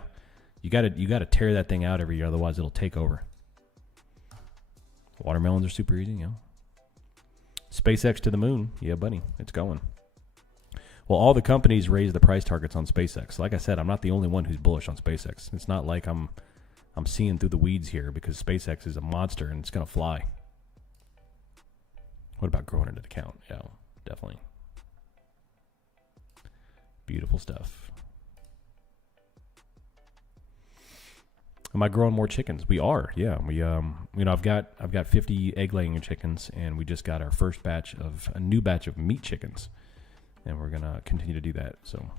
You gotta tear that thing out every year, otherwise it'll take over. Watermelons are super easy, you know. SpaceX to the moon. Yeah, buddy. It's going. Well, all the companies raise the price targets on SpaceX. Like I said, I'm not the only one who's bullish on SpaceX. It's not like I'm seeing through the weeds here, because SpaceX is a monster and it's going to fly. What about growing into the count? Yeah, definitely. Beautiful stuff. Am I growing more chickens? We are, yeah. I've got 50 egg-laying chickens, and we just got our first a new batch of meat chickens, and we're gonna continue to do that. So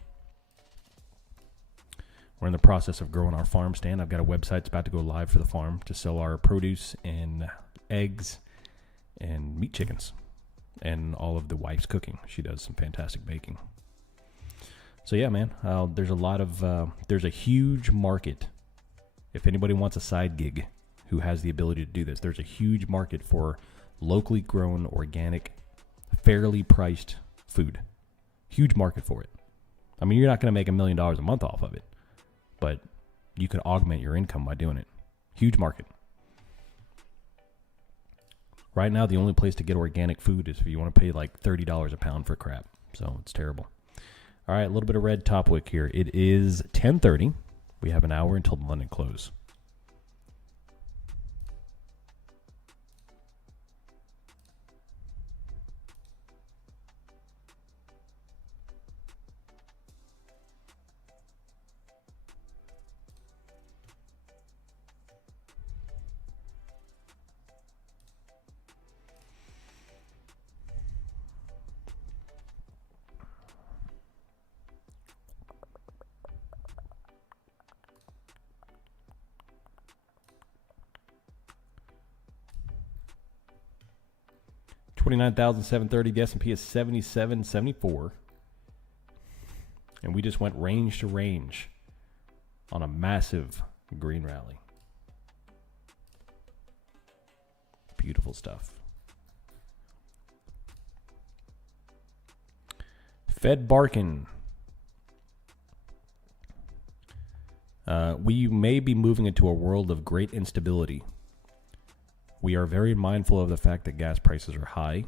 we're in the process of growing our farm stand. I've got a website that's about to go live for the farm to sell our produce and eggs and meat chickens, and all of the wife's cooking. She does some fantastic baking. So yeah, man, there's a huge market. If anybody wants a side gig who has the ability to do this, there's a huge market for locally grown, organic, fairly priced food. Huge market for it. I mean, you're not going to make $1 million a month off of it, but you can augment your income by doing it. Huge market. Right now, the only place to get organic food is if you want to pay like $30 a pound for crap. So it's terrible. All right, a little bit of red top wick here. It is 10:30. We have an hour until the London close. $29,730. The S&P is 77.74. And we just went range to range on a massive green rally. Beautiful stuff. Fed barking. We may be moving into a world of great instability. We are very mindful of the fact that gas prices are high.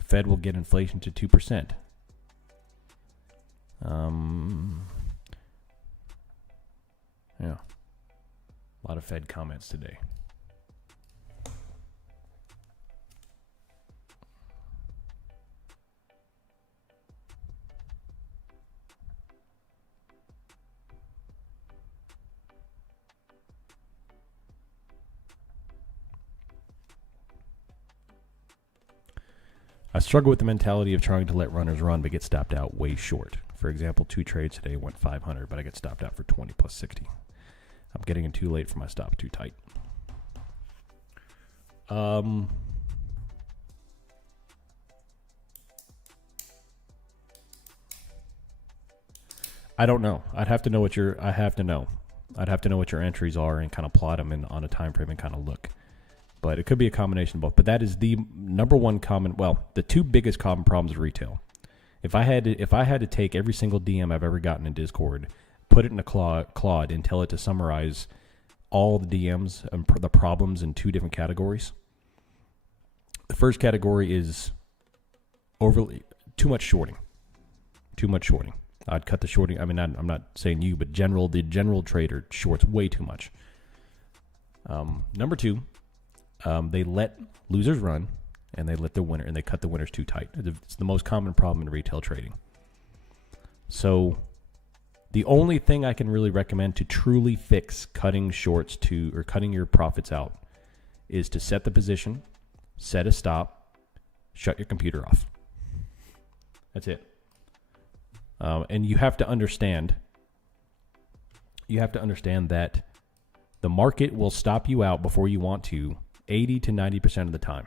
Fed will get inflation to 2%. Yeah. A lot of Fed comments today. I struggle with the mentality of trying to let runners run but get stopped out way short. For example, 2 trades today went 500, but I get stopped out for 20 plus 60. I'm getting in too late for my stop, too tight. I don't know. I'd have to know what your entries are and kind of plot them in on a time frame and kind of look. But it could be a combination of both. But that is the number one common, the two biggest common problems of retail. If I had to take every single DM I've ever gotten in Discord, put it in a Claude and tell it to summarize all the DMs and the problems in 2 different categories. The first category is too much shorting. Too much shorting. I'd cut the shorting. I mean, I'm not saying you, but the general trader shorts way too much. Number 2. They let losers run, and they cut the winners too tight. It's the most common problem in retail trading. So the only thing I can really recommend to truly fix cutting shorts or cutting your profits out is to set the position, set a stop, shut your computer off. That's it. And you have to understand that the market will stop you out before you want to 80 to 90% of the time.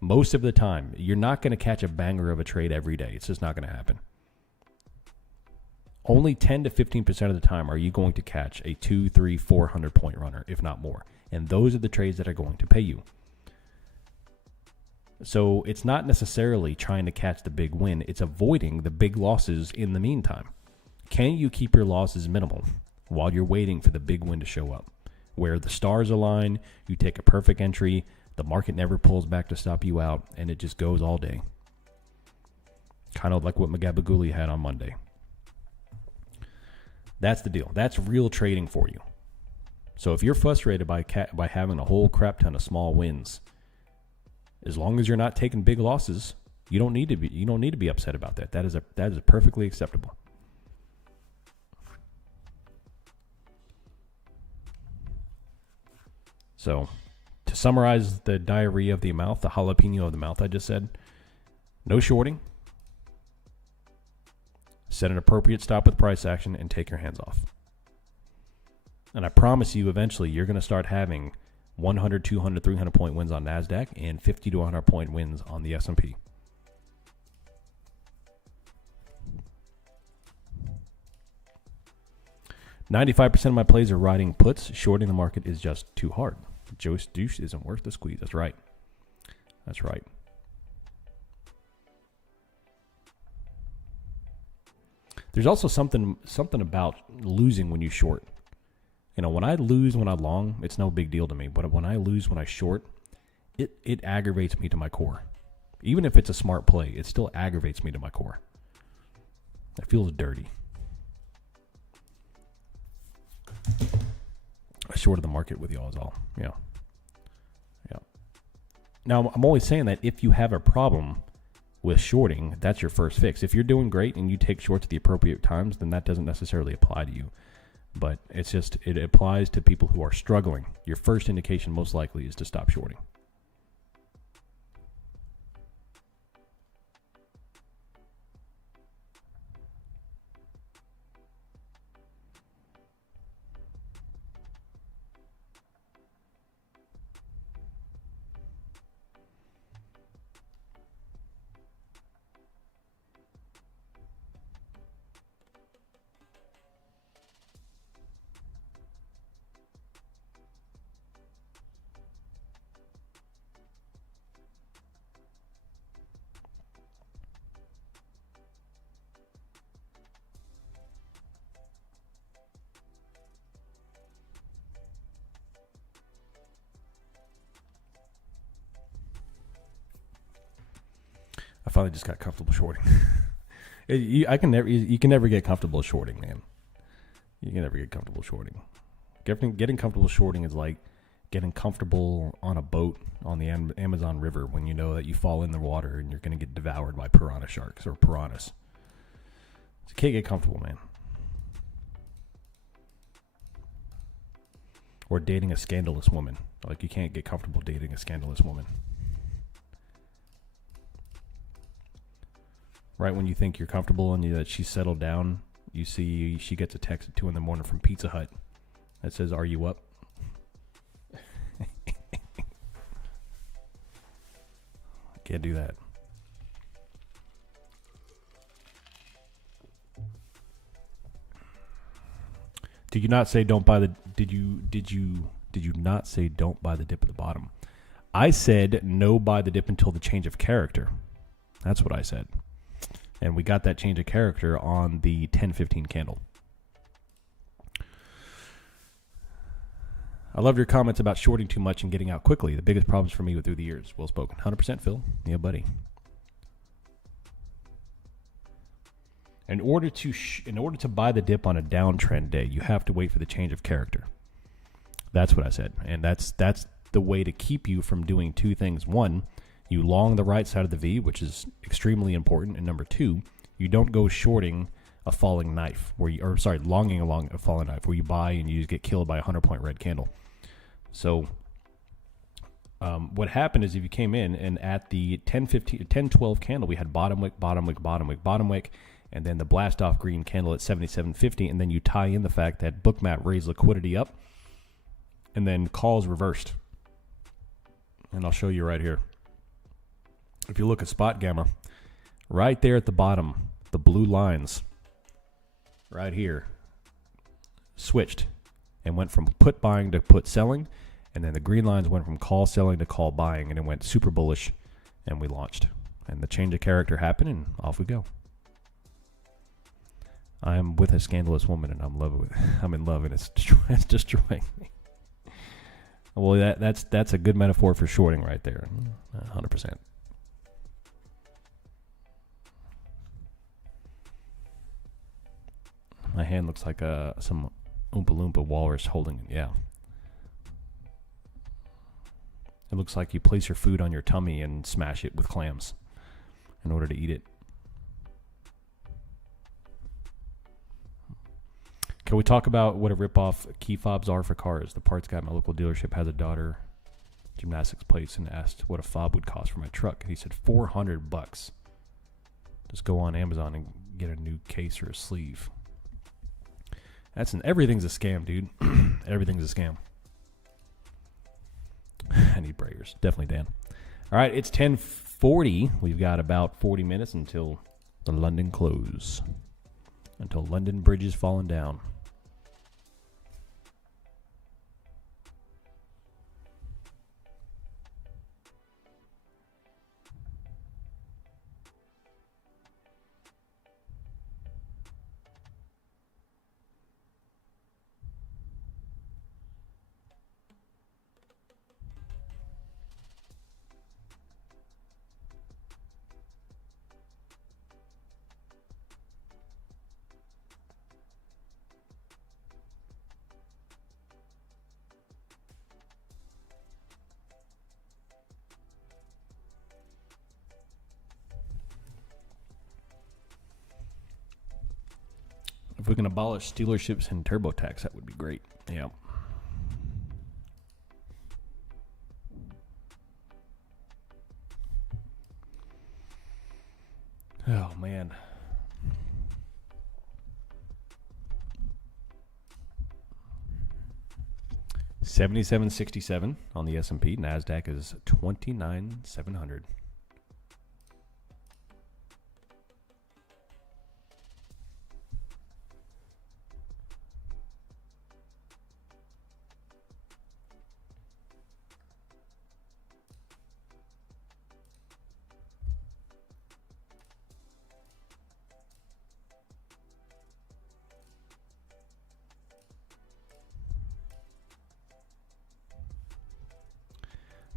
Most of the time, you're not going to catch a banger of a trade every day. It's just not going to happen. Only 10 to 15% of the time are you going to catch a 2, 3, 400 point runner, if not more. And those are the trades that are going to pay you. So it's not necessarily trying to catch the big win. It's avoiding the big losses in the meantime. Can you keep your losses minimal while you're waiting for the big win to show up? Where the stars align, you take a perfect entry, the market never pulls back to stop you out, and it just goes all day. Kind of like what Magabaguli had on Monday. That's the deal. That's real trading for you. So if you're frustrated by having a whole crap ton of small wins, as long as you're not taking big losses, you don't need to be upset about that. That is perfectly acceptable. So, to summarize the diarrhea of the mouth, the jalapeno of the mouth I just said, no shorting. Set an appropriate stop with price action and take your hands off. And I promise you, eventually, you're going to start having 100, 200, 300 point wins on NASDAQ and 50 to 100 point wins on the S&P. "95% of my plays are riding puts. Shorting the market is just too hard. Joe Douche isn't worth the squeeze." That's right. That's right. There's also something about losing when you short. You know, when I lose when I long, it's no big deal to me. But when I lose when I short, it aggravates me to my core. Even if it's a smart play, it still aggravates me to my core. It feels dirty. I shorted the market with y'all is all. Yeah. Now, I'm always saying that if you have a problem with shorting, that's your first fix. If you're doing great and you take shorts at the appropriate times, then that doesn't necessarily apply to you. But it applies to people who are struggling. Your first indication most likely is to stop shorting. I finally just got comfortable shorting. You can never get comfortable shorting, man. You can never get comfortable shorting. Getting comfortable shorting is like getting comfortable on a boat on the Amazon River when you know that you fall in the water and you're going to get devoured by piranha sharks or piranhas. So you can't get comfortable, man. Or dating a scandalous woman. Like, you can't get comfortable dating a scandalous woman. Right when you think you're comfortable and that she's settled down, you see she gets a text at 2 a.m. from Pizza Hut that says, "Are you up?" Can't do that. Did you not say don't buy the? Did you not say don't buy the dip at the bottom? I said no buy the dip until the change of character. That's what I said. And we got that change of character on the 10:15 candle. I loved your comments about shorting too much and getting out quickly. The biggest problems for me through the years. Well spoken. 100%, Phil. Yeah, buddy. In order to buy the dip on a downtrend day, you have to wait for the change of character. That's what I said. And that's the way to keep you from doing two things. One, you long the right side of the V, which is extremely important. And number two, you don't go shorting a falling knife, longing along a falling knife, where you buy and you get killed by a 100-point red candle. So what happened is if you came in and at the 10-12 candle, we had bottom wick, bottom wick, bottom wick, bottom wick, and then the blast off green candle at 77.50, and then you tie in the fact that Bookmap raised liquidity up, and then calls reversed. and I'll show you right here. If you look at spot gamma, right there at the bottom, the blue lines right here switched and went from put buying to put selling, and then the green lines went from call selling to call buying, and it went super bullish, and we launched. And the change of character happened, and off we go. I am with a scandalous woman, and I'm in love, and it's destroying me. Well, that's a good metaphor for shorting right there, 100%. My hand looks like some Oompa Loompa walrus holding it. Yeah. It looks like you place your food on your tummy and smash it with clams in order to eat it. Can we talk about what a ripoff key fobs are for cars? The parts guy at my local dealership has a daughter gymnastics place and asked what a fob would cost for my truck. And he said $400. Just go on Amazon and get a new case or a sleeve. Everything's a scam, dude. Everything's a scam. I need prayers. Definitely, Dan. All right, it's 10:40. We've got about 40 minutes until the London close. Until London Bridge is falling down. If we can abolish dealerships and TurboTax, that would be great. Yeah. Oh, man. $77.67 on the S&P. NASDAQ is 29,700.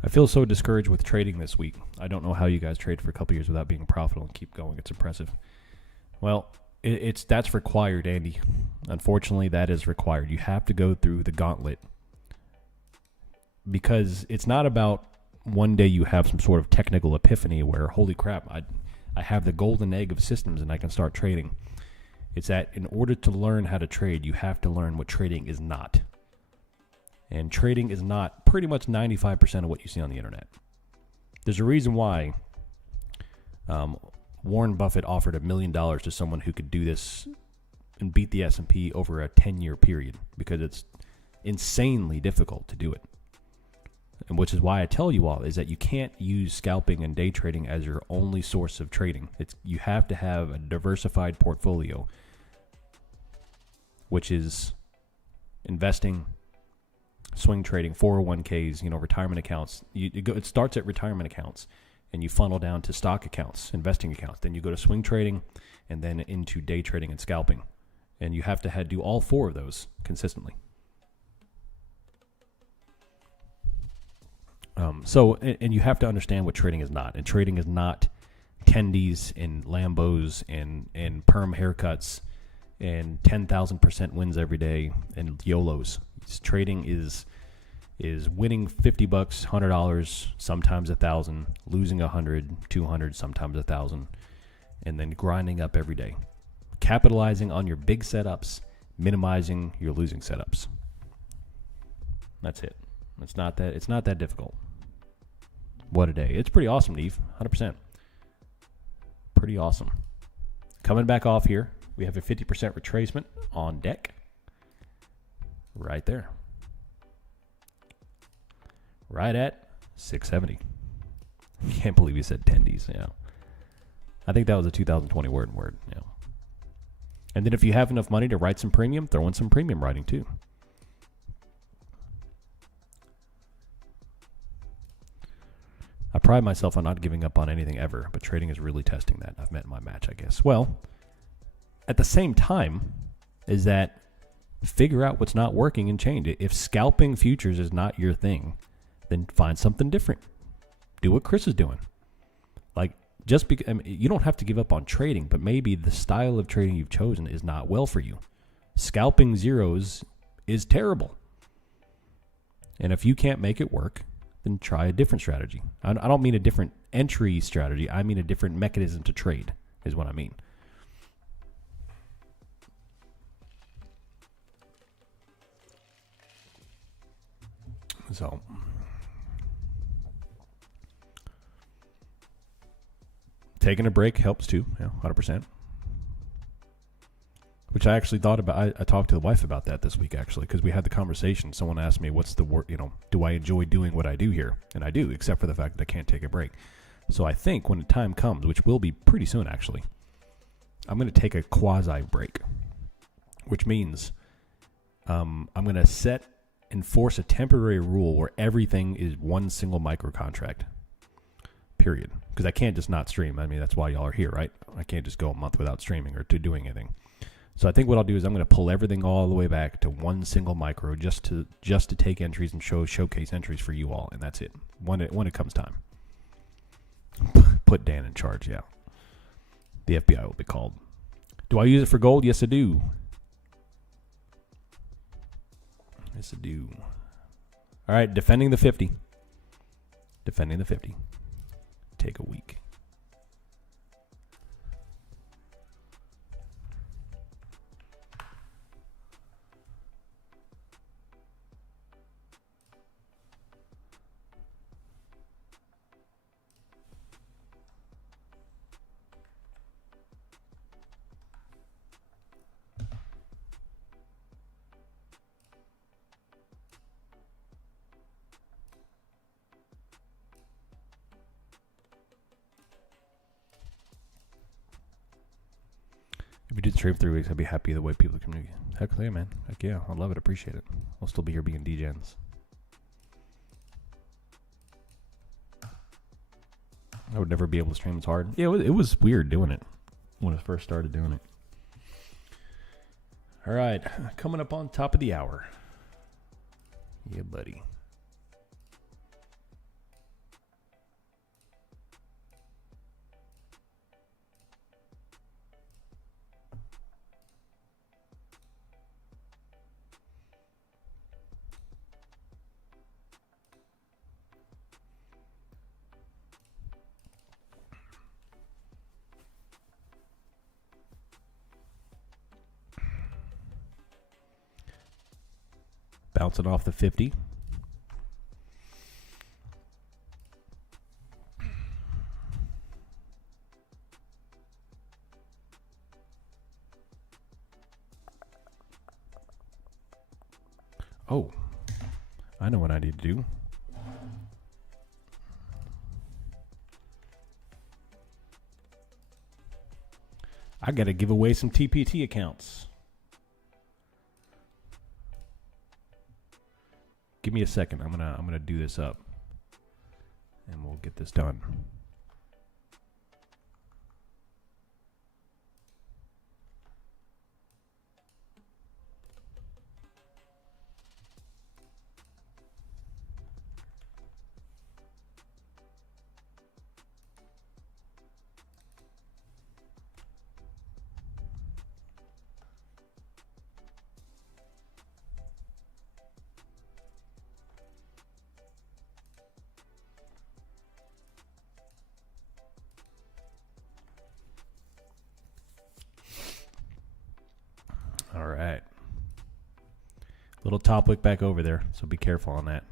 I feel so discouraged with trading this week. I don't know how you guys trade for a couple years without being profitable and keep going. It's impressive. Well, that's required, Andy. Unfortunately, that is required. You have to go through the gauntlet because it's not about one day you have some sort of technical epiphany where, holy crap, I have the golden egg of systems and I can start trading. It's that in order to learn how to trade, you have to learn what trading is not. And trading is not pretty much 95% of what you see on the internet. There's a reason why Warren Buffett offered $1 million to someone who could do this and beat the S&P over a 10-year period, because it's insanely difficult to do it. And which is why I tell you all is that you can't use scalping and day trading as your only source of trading. You have to have a diversified portfolio, which is investing, swing trading, 401ks, retirement accounts. It starts at retirement accounts, and you funnel down to stock accounts, investing accounts. Then you go to swing trading, and then into day trading and scalping. And you have to do all four of those consistently. And you have to understand what trading is not. And trading is not tendies and Lambos and perm haircuts and 10,000% wins every day and YOLOs. Trading is winning $50, $100, sometimes $1,000, losing $100, $200, sometimes $1,000, and then grinding up every day, capitalizing on your big setups, minimizing your losing setups. That's it. It's not that difficult. What a day! It's pretty awesome, Neve. 100%. Pretty awesome. Coming back off here, we have a 50% retracement on deck. Right there. Right at 670. Can't believe you said tendies. Yeah. I think that was a 2020 word. Yeah. And then if you have enough money to write some premium, throw in some premium writing too. I pride myself on not giving up on anything ever, but trading is really testing that. I've met my match, I guess. Well, at the same time, is that figure out what's not working and change it. If scalping futures is not your thing, then find something different. Do what Chris is doing. Like, just because you don't have to give up on trading, but maybe the style of trading you've chosen is not well for you. Scalping zeros is terrible. And if you can't make it work, then try a different strategy. I don't mean a different entry strategy. I mean a different mechanism to trade is what I mean. So, taking a break helps too, 100%. Which I actually thought about. I talked to the wife about that this week, actually, because we had the conversation. Someone asked me, what's the work, do I enjoy doing what I do here? And I do, except for the fact that I can't take a break. So I think when the time comes, which will be pretty soon, actually, I'm going to take a quasi break, which means I'm going to enforce a temporary rule where everything is one single micro contract, period. Because I can't just not stream. I mean, that's why y'all are here, right? I can't just go a month without streaming or to doing anything. So I think what I'll do is I'm going to pull everything all the way back to one single micro just to take entries and showcase entries for you all, and that's it. When it comes time. Put Dan in charge, yeah. The FBI will be called. Do I use it for gold? Yes, I do. Yes, I do. All right, defending the 50. Defending the 50. Take a week. If you did stream 3 weeks, I'd be happy the way people communicate. Heck yeah, man. Heck yeah. I love it. Appreciate it. I'll still be here being DGens. I would never be able to stream as hard. Yeah, it was weird doing it when I first started doing it. All right. Coming up on top of the hour. Yeah, buddy. Bouncing off the 50. Oh, I know what I need to do. I got to give away some TPT accounts. Give me a second. I'm gonna do this up, and we'll get this done. All right. Little top wick back over there, so be careful on that.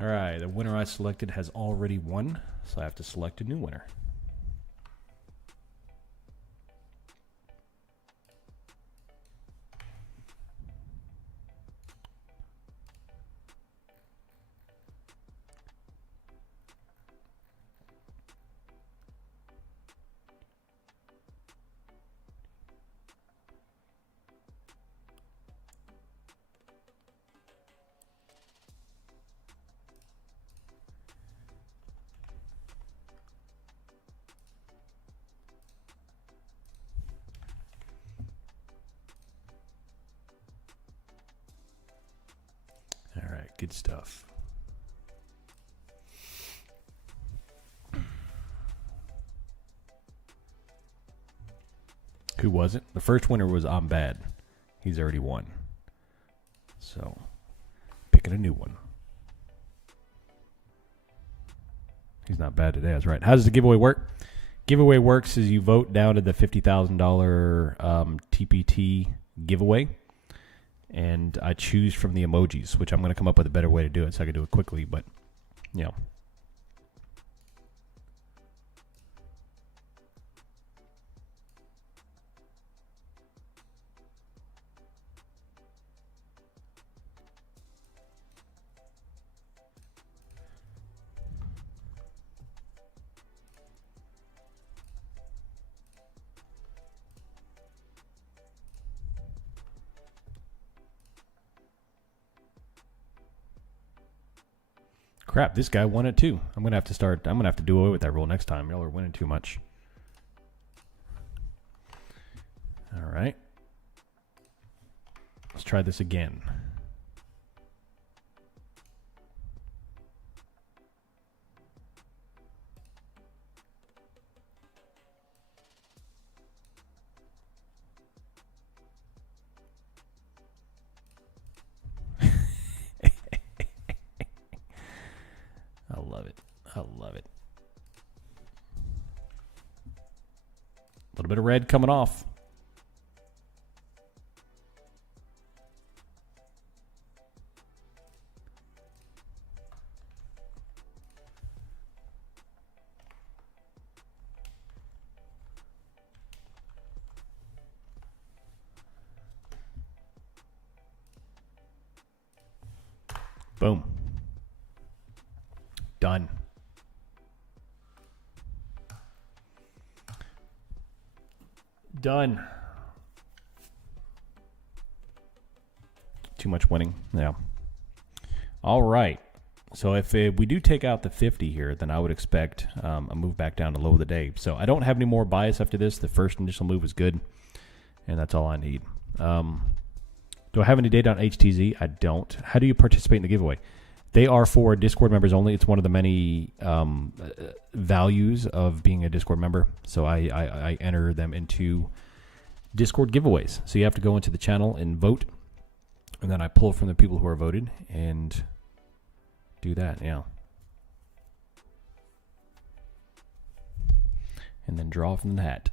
All right, the winner I selected has already won, so I have to select a new winner. All right, good stuff. Who was it? The first winner was I'm Bad. He's already won. So, picking a new one. He's not bad today, that's right. How does the giveaway work? Giveaway works is you vote down to the $50,000 TPT giveaway. And I choose from the emojis, which I'm going to come up with a better way to do it so I can do it quickly. But, you know. Crap, this guy won it too. I'm going to have to do away with that rule next time. Y'all are winning too much. All right. Let's try this again. I love it. I love it. A little bit of red coming off. Boom. Done. Done. Too much winning. Yeah. All right. So if we do take out the 50 here, then I would expect a move back down to low of the day. So I don't have any more bias after this. The first initial move was good, and that's all I need. Do I have any data on HTZ? I don't. How do you participate in the giveaway? They are for Discord members only. It's one of the many values of being a Discord member. So I enter them into Discord giveaways. So you have to go into the channel and vote. And then I pull from the people who are voted and do that, yeah. And then draw from the hat.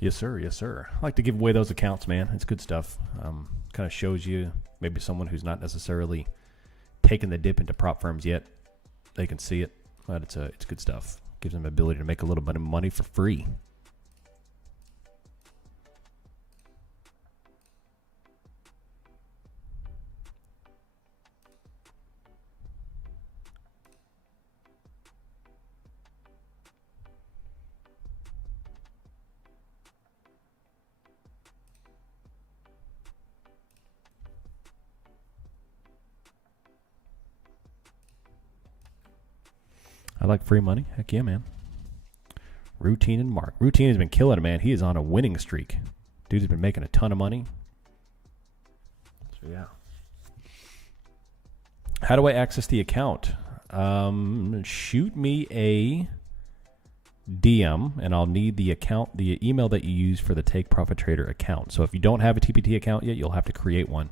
Yes, sir. Yes, sir. I like to give away those accounts, man. It's good stuff. Kind of shows you maybe someone who's not necessarily taken the dip into prop firms yet. They can see it, but it's good stuff. Gives them the ability to make a little bit of money for free. I like free money. Heck yeah, man. Routine and Mark. Routine has been killing it, man. He is on a winning streak. Dude has been making a ton of money. So, yeah. How do I access the account? Shoot me a DM, and I'll need the email that you use for the Take Profit Trader account. So if you don't have a TPT account yet, you'll have to create one.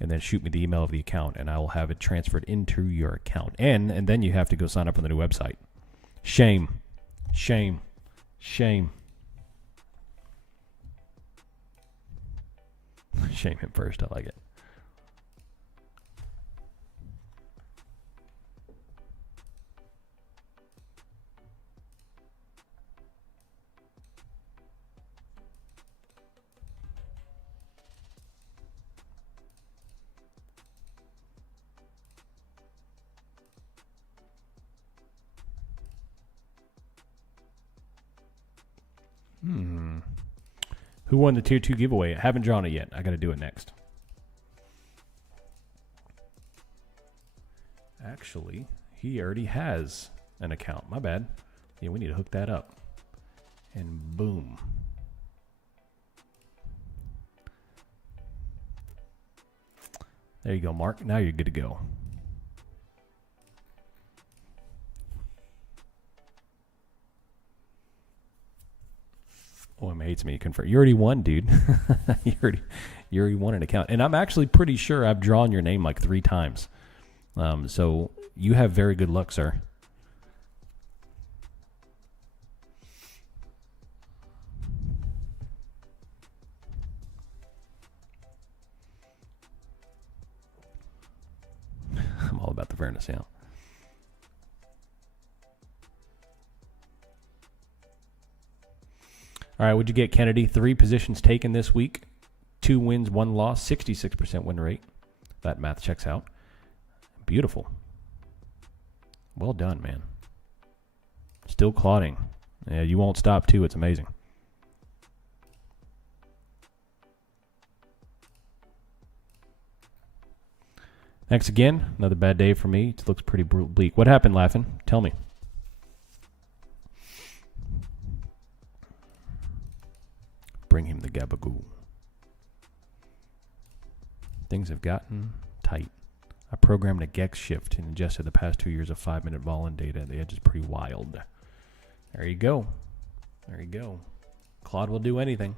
and then shoot me the email of the account, and I will have it transferred into your account. And then you have to go sign up on the new website. Shame. Shame. Shame. Shame him first. I like it. Who won the Tier 2 giveaway? I haven't drawn it yet. I got to do it next. Actually, he already has an account. My bad. Yeah, we need to hook that up. And boom. There you go, Mark. Now you're good to go. OM hates me. Confirm. You already won, dude. you already won an account. And I'm actually pretty sure I've drawn your name like 3 times. So you have very good luck, sir. I'm all about the fairness, yeah. All right, what'd you get, Kennedy? 3 positions taken this week. 2 wins, 1 loss, 66% win rate. That math checks out. Beautiful. Well done, man. Still clotting. Yeah, you won't stop, too. It's amazing. Thanks again. Another bad day for me. It looks pretty bleak. What happened, Laughing? Tell me. Bring him the gabagoo. Things have gotten tight. I programmed a Gex shift and ingested the past 2 years of 5-minute volun data. The edge is pretty wild. There you go. There you go. Claude will do anything.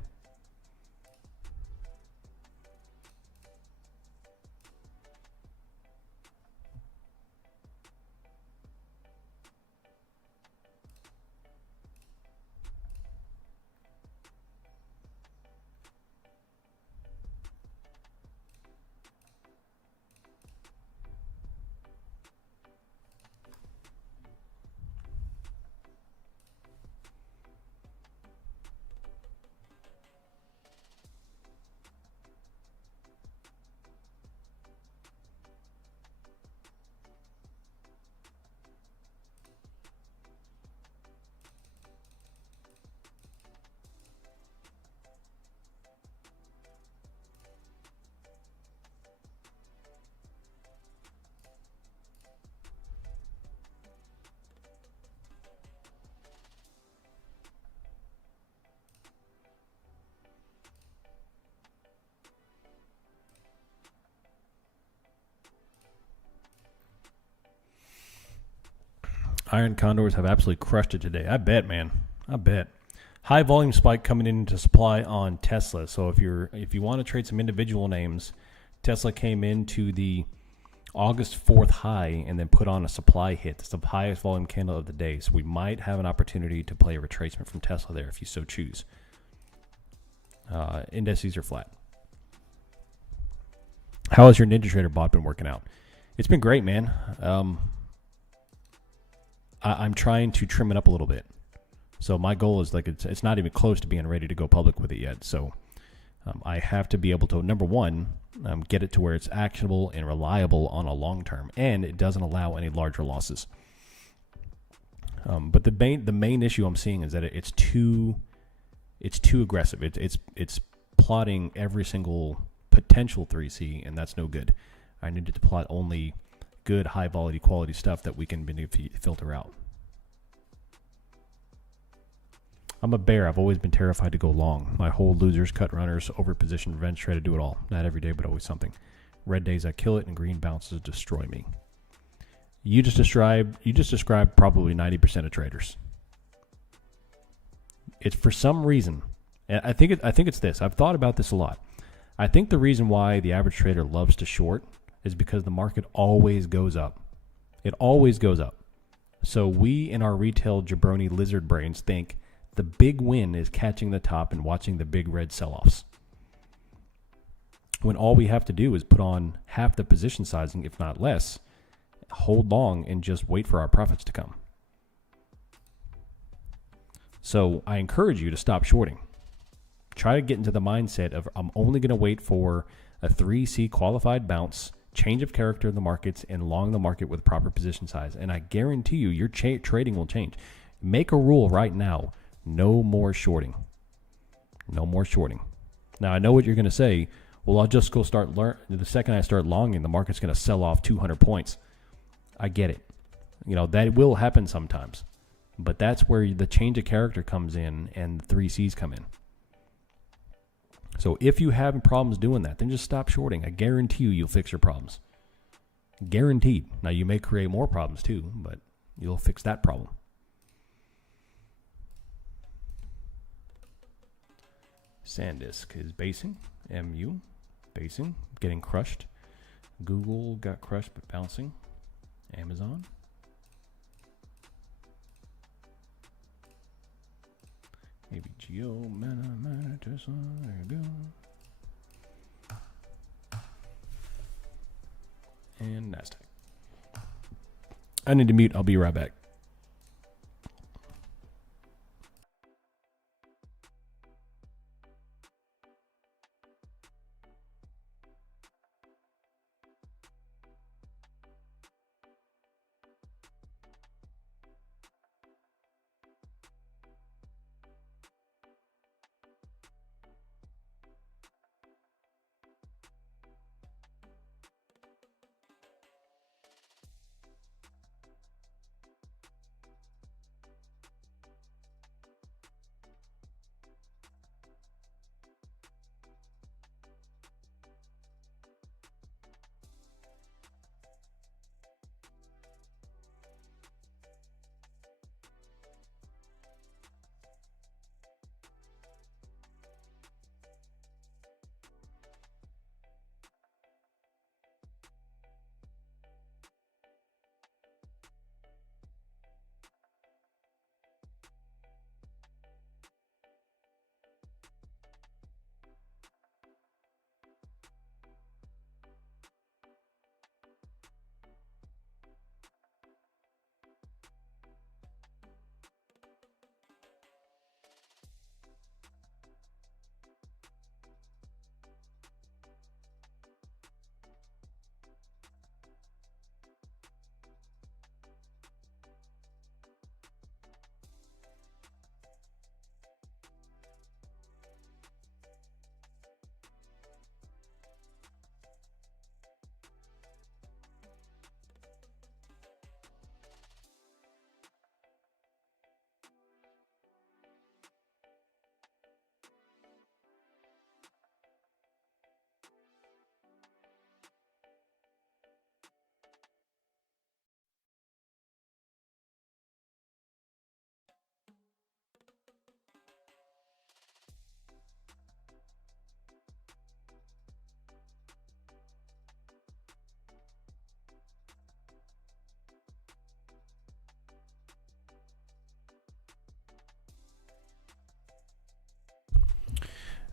Iron Condors have absolutely crushed it today. I bet, man. I bet. High volume spike coming into supply on Tesla. So if you want to trade some individual names, Tesla came into the August 4th high and then put on a supply hit. It's the highest volume candle of the day. So we might have an opportunity to play a retracement from Tesla there if you so choose. Indices are flat. How has your NinjaTrader bot been working out? It's been great, man. I'm trying to trim it up a little bit. So my goal is like it's not even close to being ready to go public with it yet. So I have to be able to, number one, get it to where it's actionable and reliable on a long term, and it doesn't allow any larger losses. But the main issue I'm seeing is that it's too aggressive. It's plotting every single potential 3C, and that's no good. I needed to plot only good, high quality stuff that we can filter out. I'm a bear. I've always been terrified to go long. My whole losers, cut runners, over position revenge, try to do it all. Not every day, but always something. Red days I kill it, and green bounces destroy me. You just described probably 90% of traders. It's for some reason, and I think it's this. I've thought about this a lot. I think the reason why the average trader loves to short is because the market always goes up. It always goes up. So we in our retail jabroni lizard brains think the big win is catching the top and watching the big red sell-offs, when all we have to do is put on half the position sizing, if not less, hold long, and just wait for our profits to come. So I encourage you to stop shorting. Try to get into the mindset of, I'm only going to wait for a 3C qualified bounce, change of character in the markets, and long the market with proper position size. And I guarantee you, your trading will change. Make a rule right now. No more shorting. No more shorting. Now, I know what you're going to say. Well, I'll just go start the second I start longing, the market's going to sell off 200 points. I get it. That will happen sometimes. But that's where the change of character comes in and the 3Cs come in. So if you have problems doing that, then just stop shorting. I guarantee you'll fix your problems. Guaranteed. Now, you may create more problems too, but you'll fix that problem. SanDisk is basing. MU, basing, getting crushed. Google got crushed but bouncing. Amazon. Maybe Geo, Mana, Tesla, there you go. And NASDAQ. I need to mute. I'll be right back.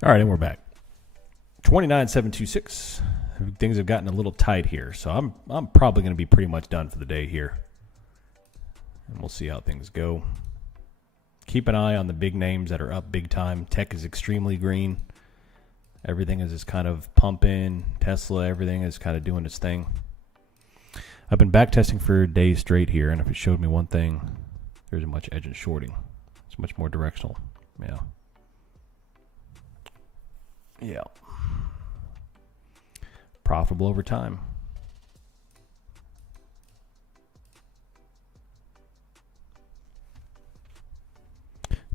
All right, and we're back. 29,726. Things have gotten a little tight here, so I'm probably going to be pretty much done for the day here. And we'll see how things go. Keep an eye on the big names that are up big time. Tech is extremely green. Everything is just kind of pumping. Tesla, everything is kind of doing its thing. I've been back testing for days straight here, and if it showed me one thing, there's much edge and shorting. It's much more directional. Yeah. Yeah. Profitable over time.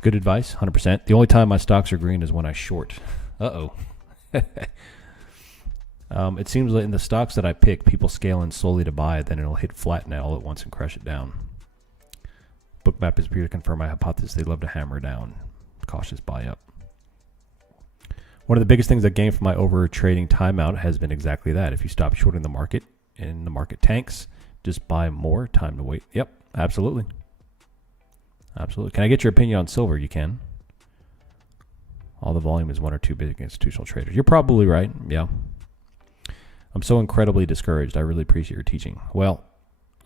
Good advice, 100%. The only time my stocks are green is when I short. Uh-oh. It seems like in the stocks that I pick, people scale in slowly to buy it, then it'll hit flat now all at once and crush it down. Bookmap is appear to confirm my hypothesis. They love to hammer down. Cautious buy up. One of the biggest things I gained from my over trading timeout has been exactly that. If you stop shorting the market and the market tanks, just buy more. Time to wait. Yep, absolutely. Absolutely. Can I get your opinion on silver? You can. All the volume is one or two big institutional traders. You're probably right. Yeah. I'm so incredibly discouraged. I really appreciate your teaching. Well,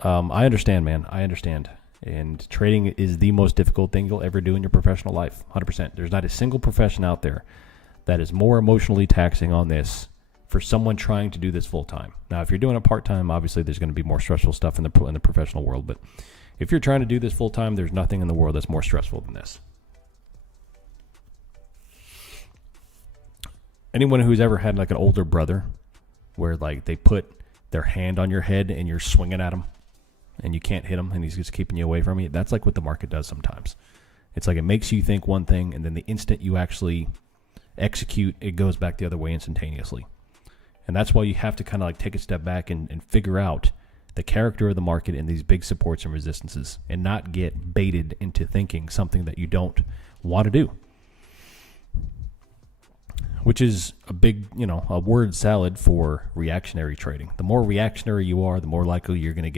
I understand, man. I understand. And trading is the most difficult thing you'll ever do in your professional life. 100%. There's not a single profession out there that is more emotionally taxing on this for someone trying to do this full time. Now, if you're doing it part time, obviously there's going to be more stressful stuff in the professional world. But if you're trying to do this full time, there's nothing in the world that's more stressful than this. Anyone who's ever had like an older brother where like they put their hand on your head and you're swinging at him and you can't hit him and he's just keeping you away from you, that's like what the market does sometimes. It's like it makes you think one thing and then the instant you actually execute, it goes back the other way instantaneously. And that's why you have to kind of like take a step back and figure out the character of the market in these big supports and resistances and not get baited into thinking something that you don't want to do. Which is a big, a word salad for reactionary trading. The more reactionary you are, the more likely you're going to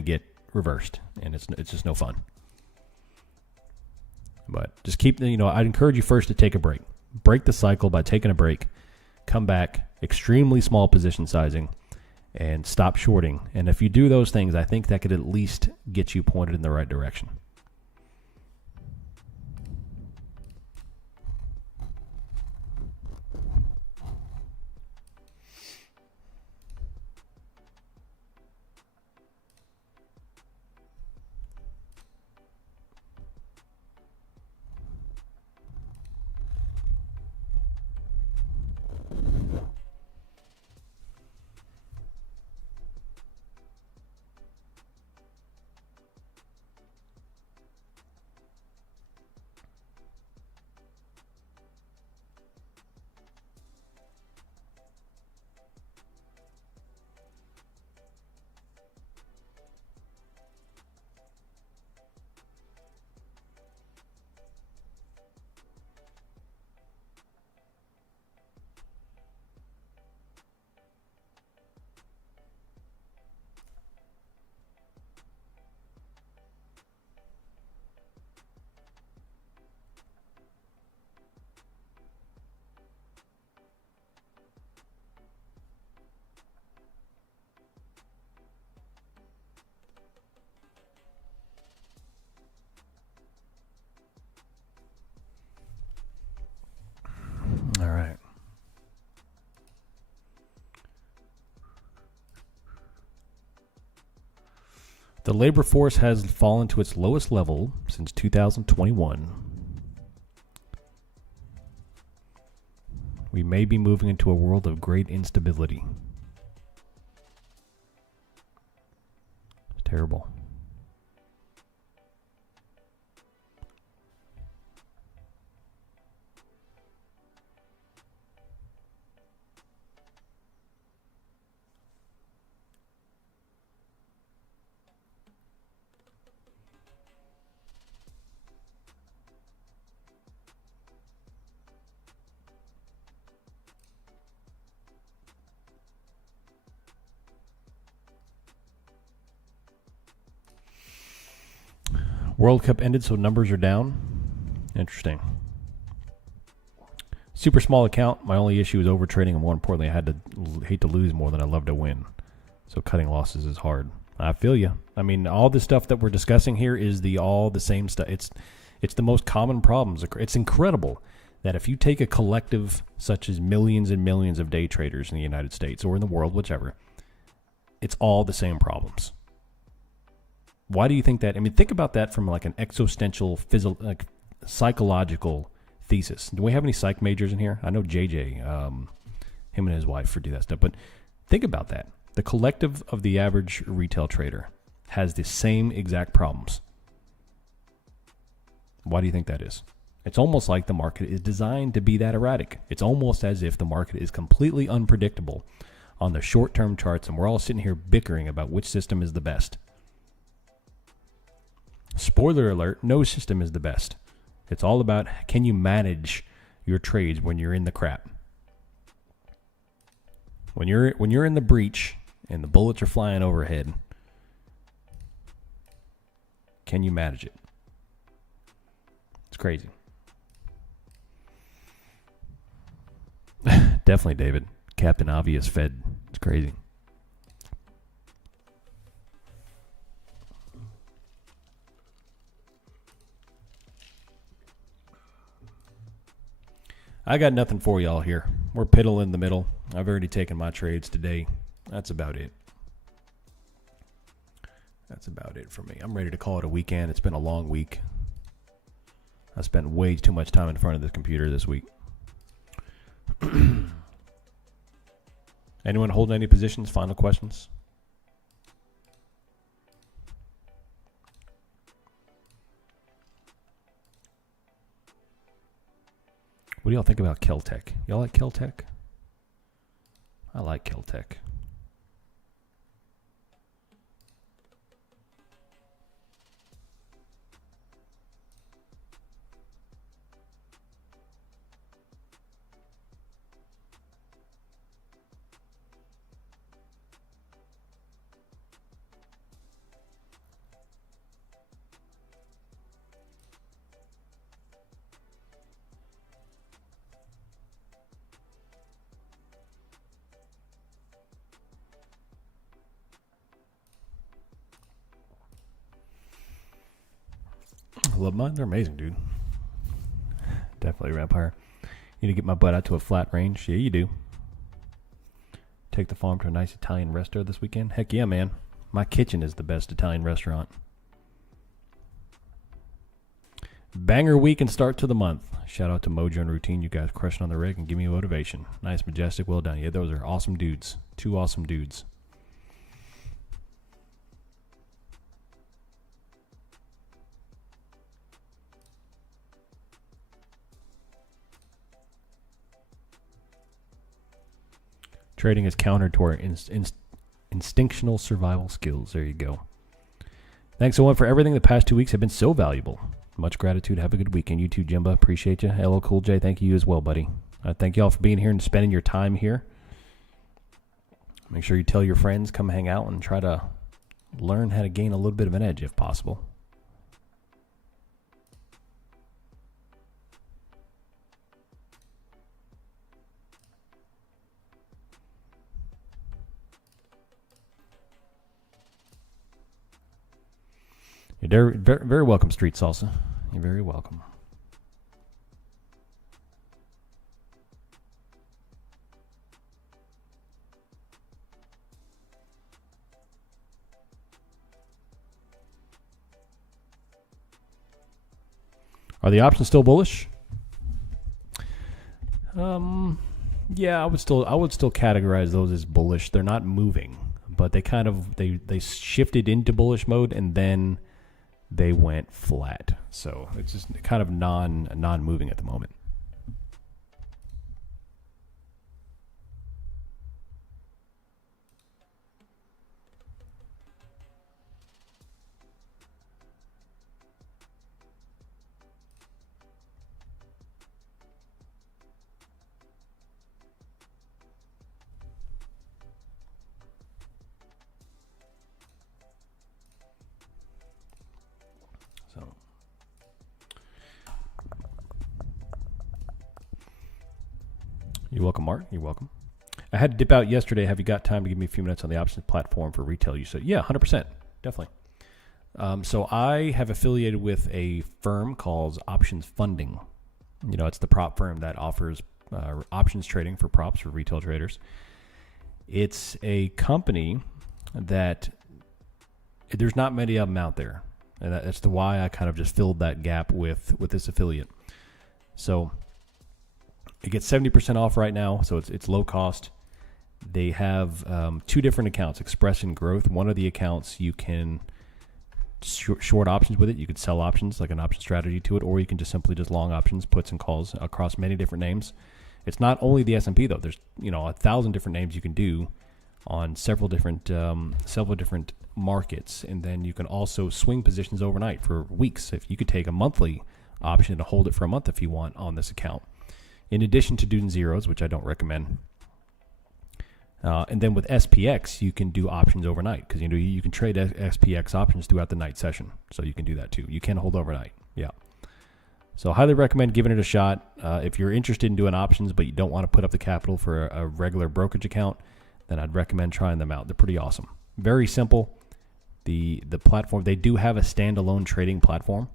get reversed, and it's just no fun. But just keep, I'd encourage you first to take a break. Break the cycle by taking a break. Come back, extremely small position sizing, and stop shorting. And if you do those things, I think that could at least get you pointed in the right direction. All right. The labor force has fallen to its lowest level since 2021. We may be moving into a world of great instability. It's terrible. World Cup ended, so numbers are down. Interesting. Super small account. My only issue is overtrading, and more importantly, I hate to lose more than I love to win. So cutting losses is hard. I feel you. I mean, all the stuff that we're discussing here is all the same stuff. It's the most common problems. It's incredible that if you take a collective such as millions and millions of day traders in the United States or in the world, whichever, it's all the same problems. Why do you think that? I mean, think about that from like an existential, psychological thesis. Do we have any psych majors in here? I know JJ, him and his wife do that stuff. But think about that. The collective of the average retail trader has the same exact problems. Why do you think that is? It's almost like the market is designed to be that erratic. It's almost as if the market is completely unpredictable on the short-term charts, and we're all sitting here bickering about which system is the best. Spoiler alert, no system is the best. It's all about, can you manage your trades when you're in the crap. When you're in the breach and the bullets are flying overhead, can you manage it? It's crazy. Definitely, David. Captain Obvious Fed. It's crazy. I got nothing for y'all here. We're piddling in the middle. I've already taken my trades today. That's about it. That's about it for me. I'm ready to call it a weekend. It's been a long week. I spent way too much time in front of this computer this week. Anyone holding any positions? Final questions? What do y'all think about Keltec? Y'all like Keltec? I like Keltec. Love mine. They're amazing, dude. Definitely vampire. Need to get my butt out to a flat range. Yeah, you do. Take the farm to a nice Italian restaurant this weekend. Heck yeah, man. My kitchen is the best Italian restaurant. Banger week and start to the month. Shout out to Mojo and Routine. You guys crushing on the rig and give me motivation. Nice, majestic, well done. Yeah, those are awesome dudes. Two awesome dudes. Trading is counter to our instinctual survival skills. There you go. Thanks, everyone, for everything. The past 2 weeks have been so valuable. Much gratitude. Have a good weekend. You too, Jimba. Appreciate you. Hello, Cool J. Thank you as well, buddy. Thank you all for being here and spending your time here. Make sure you tell your friends. Come hang out and try to learn how to gain a little bit of an edge if possible. You're very, very welcome, Street Salsa. You're very welcome. Are the options still bullish? Yeah, I would still categorize those as bullish. They're not moving, but they shifted into bullish mode and then they went flat. So it's just kind of non-moving at the moment. You're welcome, Mark. You're welcome. I had to dip out yesterday. Have you got time to give me a few minutes on the options platform for retail use? So, yeah, 100%. Definitely. So I have affiliated with a firm called Options Funding. You know, it's the prop firm that offers options trading for props for retail traders. It's a company that there's not many of them out there. And that's the why I kind of just filled that gap with this affiliate. So it gets 70% off right now, so it's low cost. They have two different accounts, Express and Growth. One of the accounts you can short options with it. You could sell options like an option strategy to it, or you can just simply long options, puts and calls across many different names. It's not only the S&P though. There's 1,000 different names you can do on several different markets, and then you can also swing positions overnight for weeks. If you could take a monthly option to hold it for a month if you want on this account. in addition to doing zeros, which I don't recommend. And then with SPX, you can do options overnight because you can trade SPX options throughout the night session. So you can do that too. You can hold overnight. Yeah. So highly recommend giving it a shot. If you're interested in doing options, but you don't want to put up the capital for a regular brokerage account, then I'd recommend trying them out. They're pretty awesome. Very simple. The platform, they do have a standalone trading platform.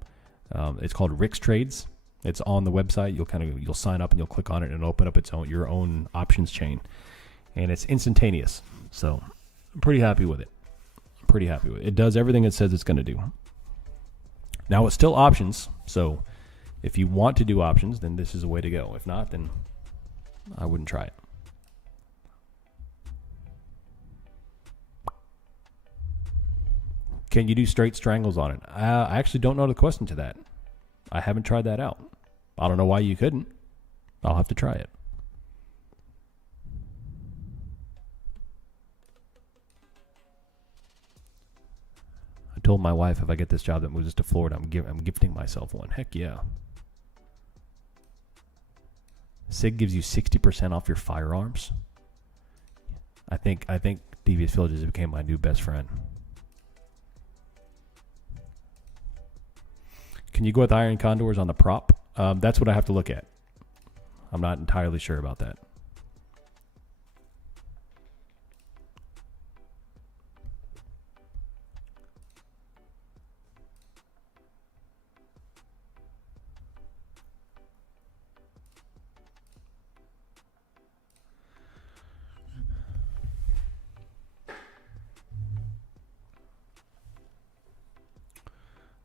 It's called Rick's Trades. It's on the website. You'll sign up and you'll click on it and open up your own options chain. And it's instantaneous. So I'm pretty happy with it. It does everything it says it's going to do. Now it's still options. So if you want to do options, then this is a way to go. If not, then I wouldn't try it. Can you do straight strangles on it? I actually don't know the question to that. I haven't tried that out. I don't know why you couldn't. I'll have to try it. I told my wife if I get this job that moves us to Florida, I'm gifting myself one. Heck yeah. SIG gives you 60% off your firearms. I think Devious Villages became my new best friend. Can you go with iron condors on the prop? That's what I have to look at. I'm not entirely sure about that.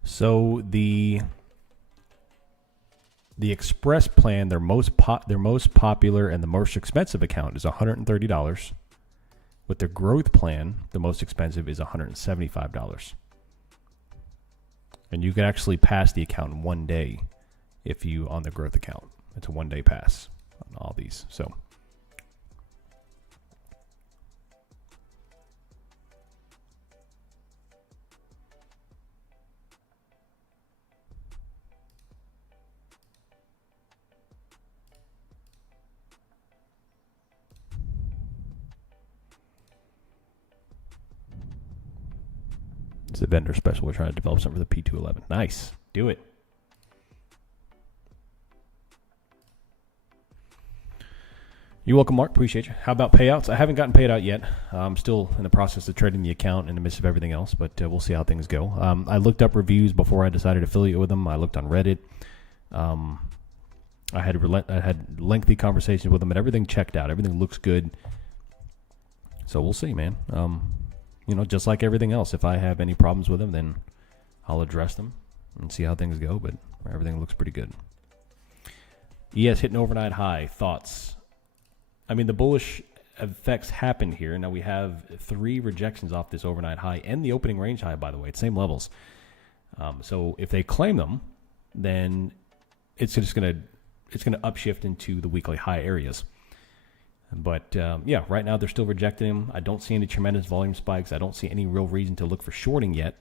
So the Express plan, their most popular and the most expensive account is $130. With their growth plan, the most expensive is $175. And you can actually pass the account in 1 day if you on the growth account. It's a 1 day pass on all these. So it's a vendor special. We're trying to develop something for the P211. Nice. Do it. You're welcome, Mark. Appreciate you. How about payouts? I haven't gotten paid out yet. I'm still in the process of trading the account in the midst of everything else, but we'll see how things go. I looked up reviews before I decided to affiliate with them. I looked on Reddit. I had lengthy conversations with them, and everything checked out. Everything looks good. So we'll see, man. Just like everything else, if I have any problems with them, then I'll address them and see how things go, but everything looks pretty good. ES hitting overnight high. Thoughts? I mean, the bullish effects happened here. Now we have 3 rejections off this overnight high and the opening range high, by the way, at same levels. So if they claim them, then it's just going to upshift into the weekly high areas. But, right now they're still rejecting them. I don't see any tremendous volume spikes. I don't see any real reason to look for shorting yet.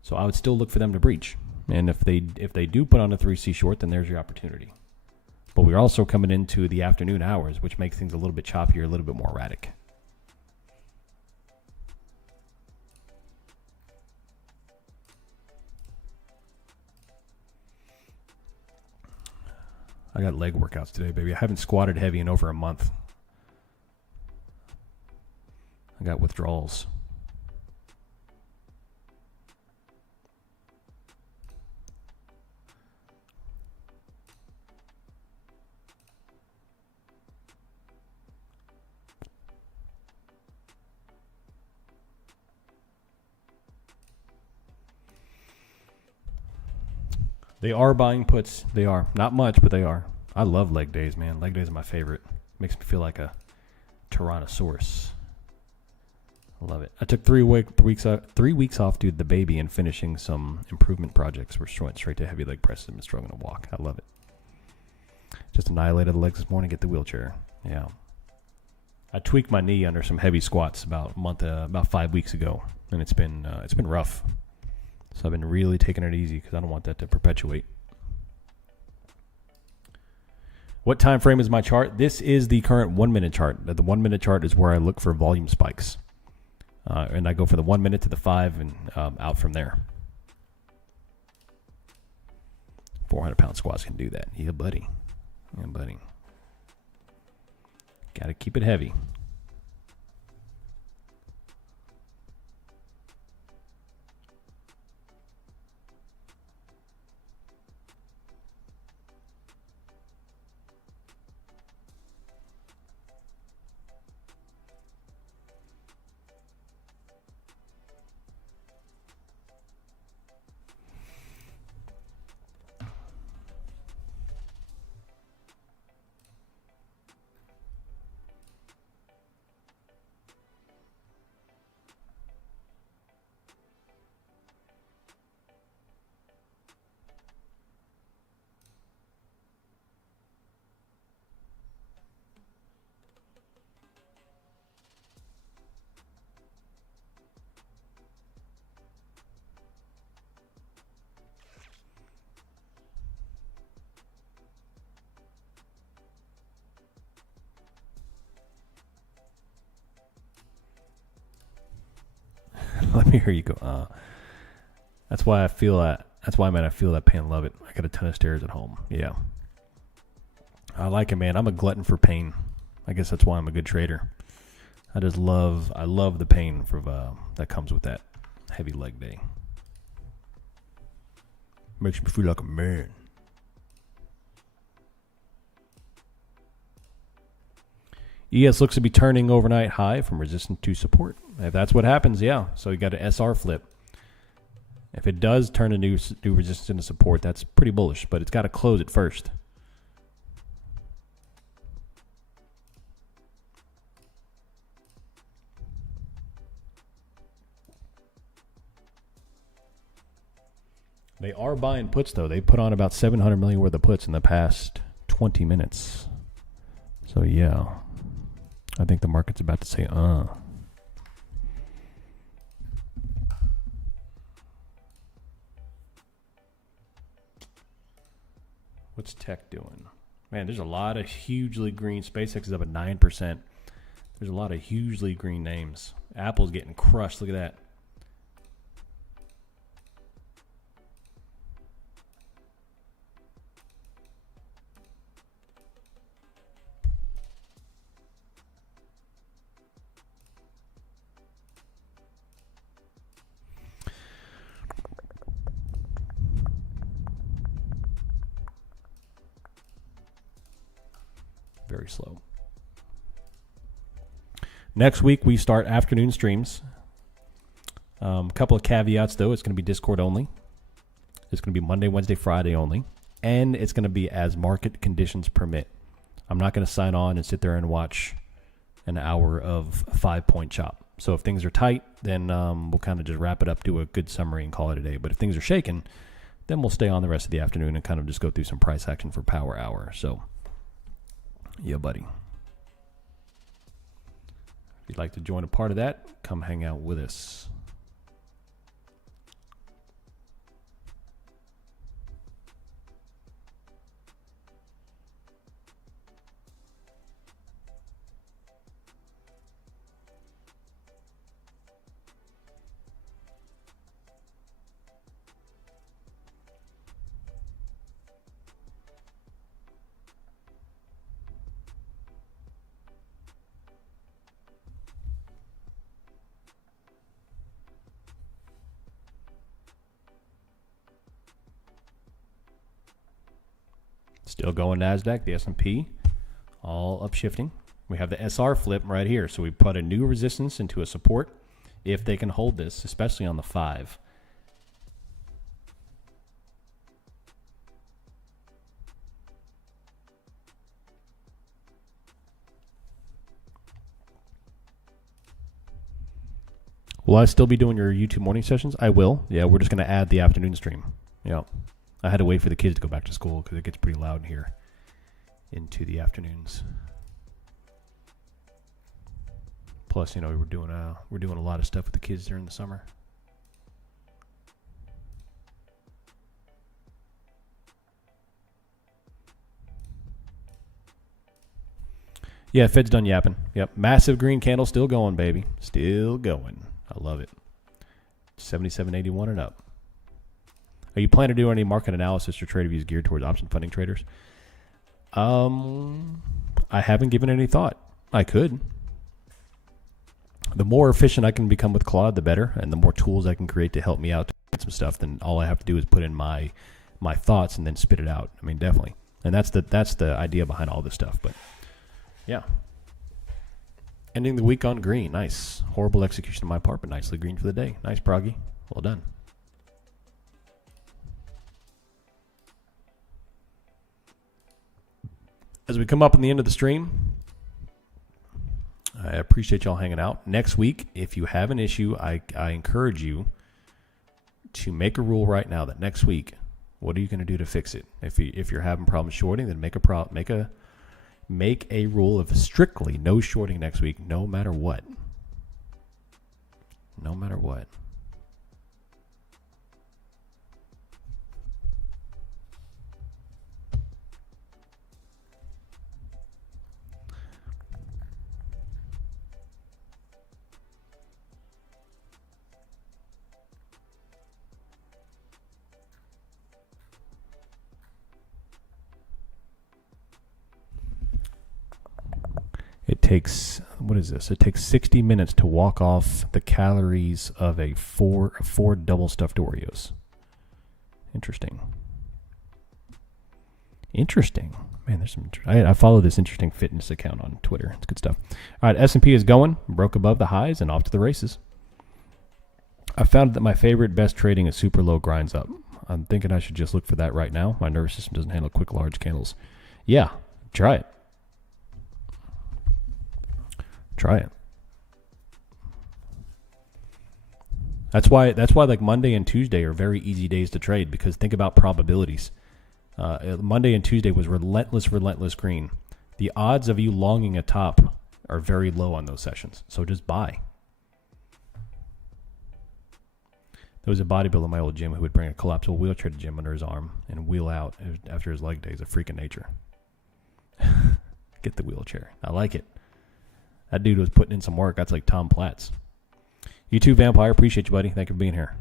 So I would still look for them to breach. And if they do put on a 3C short, then there's your opportunity. But we're also coming into the afternoon hours, which makes things a little bit choppier, a little bit more erratic. I got leg workouts today, baby. I haven't squatted heavy in over a month. I got withdrawals. They are buying puts. They are. Not much, but they are. I love leg days, man. Leg days are my favorite. Makes me feel like a Tyrannosaurus. I love it. I took 3 weeks off due to the baby and finishing some improvement projects. We're went straight to heavy leg presses and been struggling to walk. I love it. Just annihilated the legs this morning. Get the wheelchair. Yeah. I tweaked my knee under some heavy squats about 5 weeks ago, and it's been rough. So I've been really taking it easy because I don't want that to perpetuate. What time frame is my chart? This is the current 1 minute chart. The 1 minute chart is where I look for volume spikes. And I go for the 1 minute to the 5 and out from there. 400-pound squats can do that. Yeah, buddy. Yeah, buddy. Got to keep it heavy. Let me hear you go. That's why I feel that. That's why, man, I feel that pain. Love it. I got a ton of stairs at home. Yeah. I like it, man. I'm a glutton for pain. I guess that's why I'm a good trader. I love the pain that comes with that heavy leg day. Makes me feel like a man. ES looks to be turning overnight high from resistance to support. If that's what happens, yeah. So you got an SR flip. If it does turn a new resistance into support, that's pretty bullish, but it's got to close it first. They are buying puts, though. They put on about 700 million worth of puts in the past 20 minutes. So, yeah. I think the market's about to say, What's tech doing? Man, there's a lot of hugely green. SpaceX is up at 9%. There's a lot of hugely green names. Apple's getting crushed. Look at that. Very slow. Next week, we start afternoon streams. Couple of caveats, though. It's going to be Discord only. It's going to be Monday, Wednesday, Friday only. And it's going to be as market conditions permit. I'm not going to sign on and sit there and watch an hour of 5-point chop. So if things are tight, then we'll kind of just wrap it up, do a good summary, and call it a day. But if things are shaking, then we'll stay on the rest of the afternoon and kind of just go through some price action for power hour. So, yeah, buddy. If you'd like to join a part of that, come hang out with us. Still going NASDAQ, the S&P, all upshifting. We have the SR flip right here. So we put a new resistance into a support if they can hold this, especially on the 5. Will I still be doing your YouTube morning sessions? I will. Yeah, we're just going to add the afternoon stream. Yeah. I had to wait for the kids to go back to school because it gets pretty loud in here into the afternoons. Plus, you know, we're doing a lot of stuff with the kids during the summer. Yeah, Fed's done yapping. Yep. Massive green candle still going, baby. Still going. I love it. 77.81 and up. Are you planning to do any market analysis or trade reviews geared towards option funding traders? I haven't given any thought. I could. The more efficient I can become with Claude, the better, and the more tools I can create to help me out to get some stuff, then all I have to do is put in my thoughts and then spit it out. I mean, definitely. And that's the idea behind all this stuff. But yeah. Ending the week on green. Nice. Horrible execution on my part, but nicely green for the day. Nice, Proggy. Well done. As we come up on the end of the stream, I appreciate y'all hanging out. Next week, if you have an issue, I encourage you to make a rule right now that next week, what are you going to do to fix it? If you're having problems shorting, then make a rule of strictly no shorting next week, no matter what. No matter what. It takes, what is this? It takes 60 minutes to walk off the calories of four double stuffed Oreos. Interesting. Interesting. Man, there's some. I follow this interesting fitness account on Twitter. It's good stuff. All right, S&P is going, broke above the highs, and off to the races. I found that my favorite best trading is super low grinds up. I'm thinking I should just look for that right now. My nervous system doesn't handle quick, large candles. Yeah, try it. Try it. That's why like Monday and Tuesday are very easy days to trade, because think about probabilities. Monday and Tuesday was relentless green. The odds of you longing a top are very low on those sessions. So just buy. There was a bodybuilder in my old gym who would bring a collapsible wheelchair to the gym under his arm and wheel out after his leg days. A freak of nature. Get the wheelchair. I like it. That dude was putting in some work. That's like Tom Platz. You too, Vampire. Appreciate you, buddy. Thank you for being here.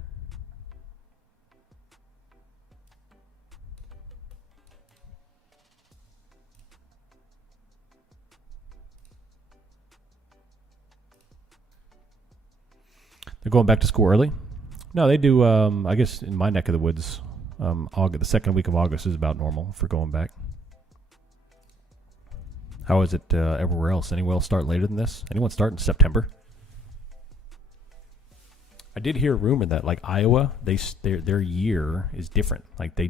They're going back to school early? No, they do. I guess in my neck of the woods, the second week of August is about normal for going back. How is it everywhere else? Anyone else start later than this? Anyone start in September? I did hear a rumor that like Iowa, their year is different. Like they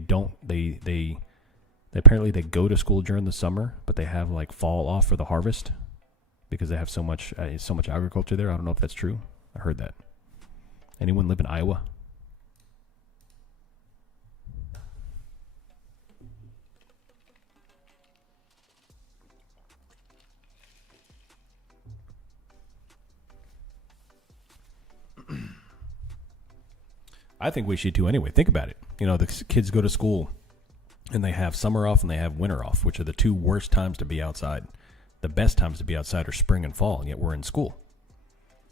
apparently they go to school during the summer, but they have like fall off for the harvest because they have so much agriculture there. I don't know if that's true. I heard that. Anyone live in Iowa? I think we should too anyway. Think about it. You know, the kids go to school and they have summer off and they have winter off, which are the two worst times to be outside. The best times to be outside are spring and fall, and yet we're in school.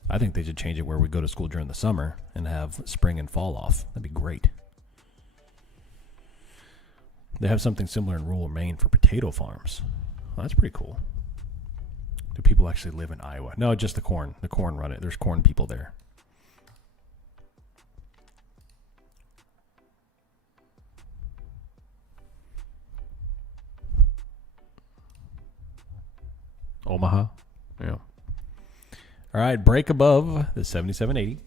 I think they should change it where we go to school during the summer and have spring and fall off. That'd be great. They have something similar in rural Maine for potato farms. Well, that's pretty cool. Do people actually live in Iowa? No, just the corn. The corn run it. There's corn people there. Omaha. Yeah. All right, break above the 77.80.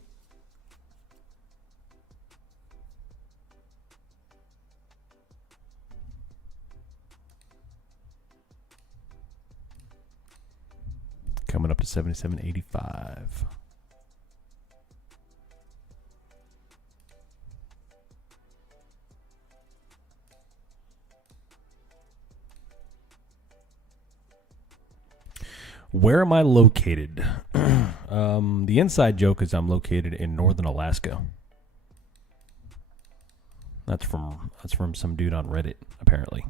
Coming up to 77.85. Where am I located? The inside joke is I'm located in northern Alaska. That's from some dude on Reddit, apparently.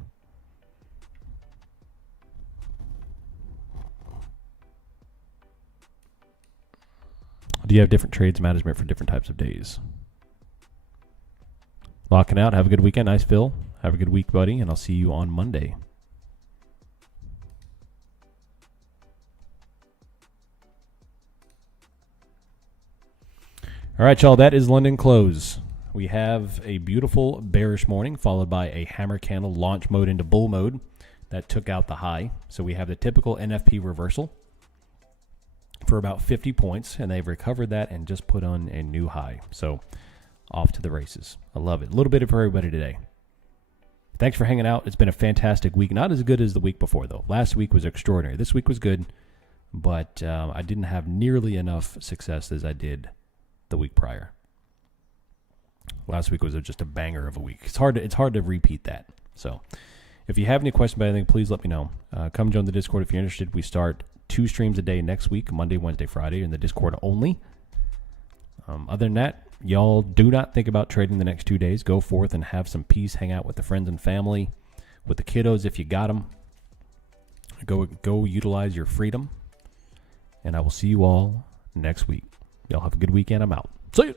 Do you have different trades management for different types of days? Locking out. Have a good weekend. Nice, Phil. Have a good week, buddy, and I'll see you on Monday. All right, y'all, that is London close. We have a beautiful bearish morning followed by a hammer candle launch mode into bull mode that took out the high. So we have the typical NFP reversal for about 50 points, and they've recovered that and just put on a new high. So off to the races. I love it. A little bit for everybody today. Thanks for hanging out. It's been a fantastic week. Not as good as the week before, though. Last week was extraordinary. This week was good, but I didn't have nearly enough success as I did the week prior. Last week was just a banger of a week. It's hard to repeat that. So if you have any questions about anything, please let me know. Come join the Discord if you're interested. We start 2 streams a day next week, Monday, Wednesday, Friday, in the Discord only. Other than that, y'all do not think about trading the next 2 days. Go forth and have some peace. Hang out with the friends and family, with the kiddos if you got them. Go utilize your freedom. And I will see you all next week. Y'all have a good weekend. I'm out. See you.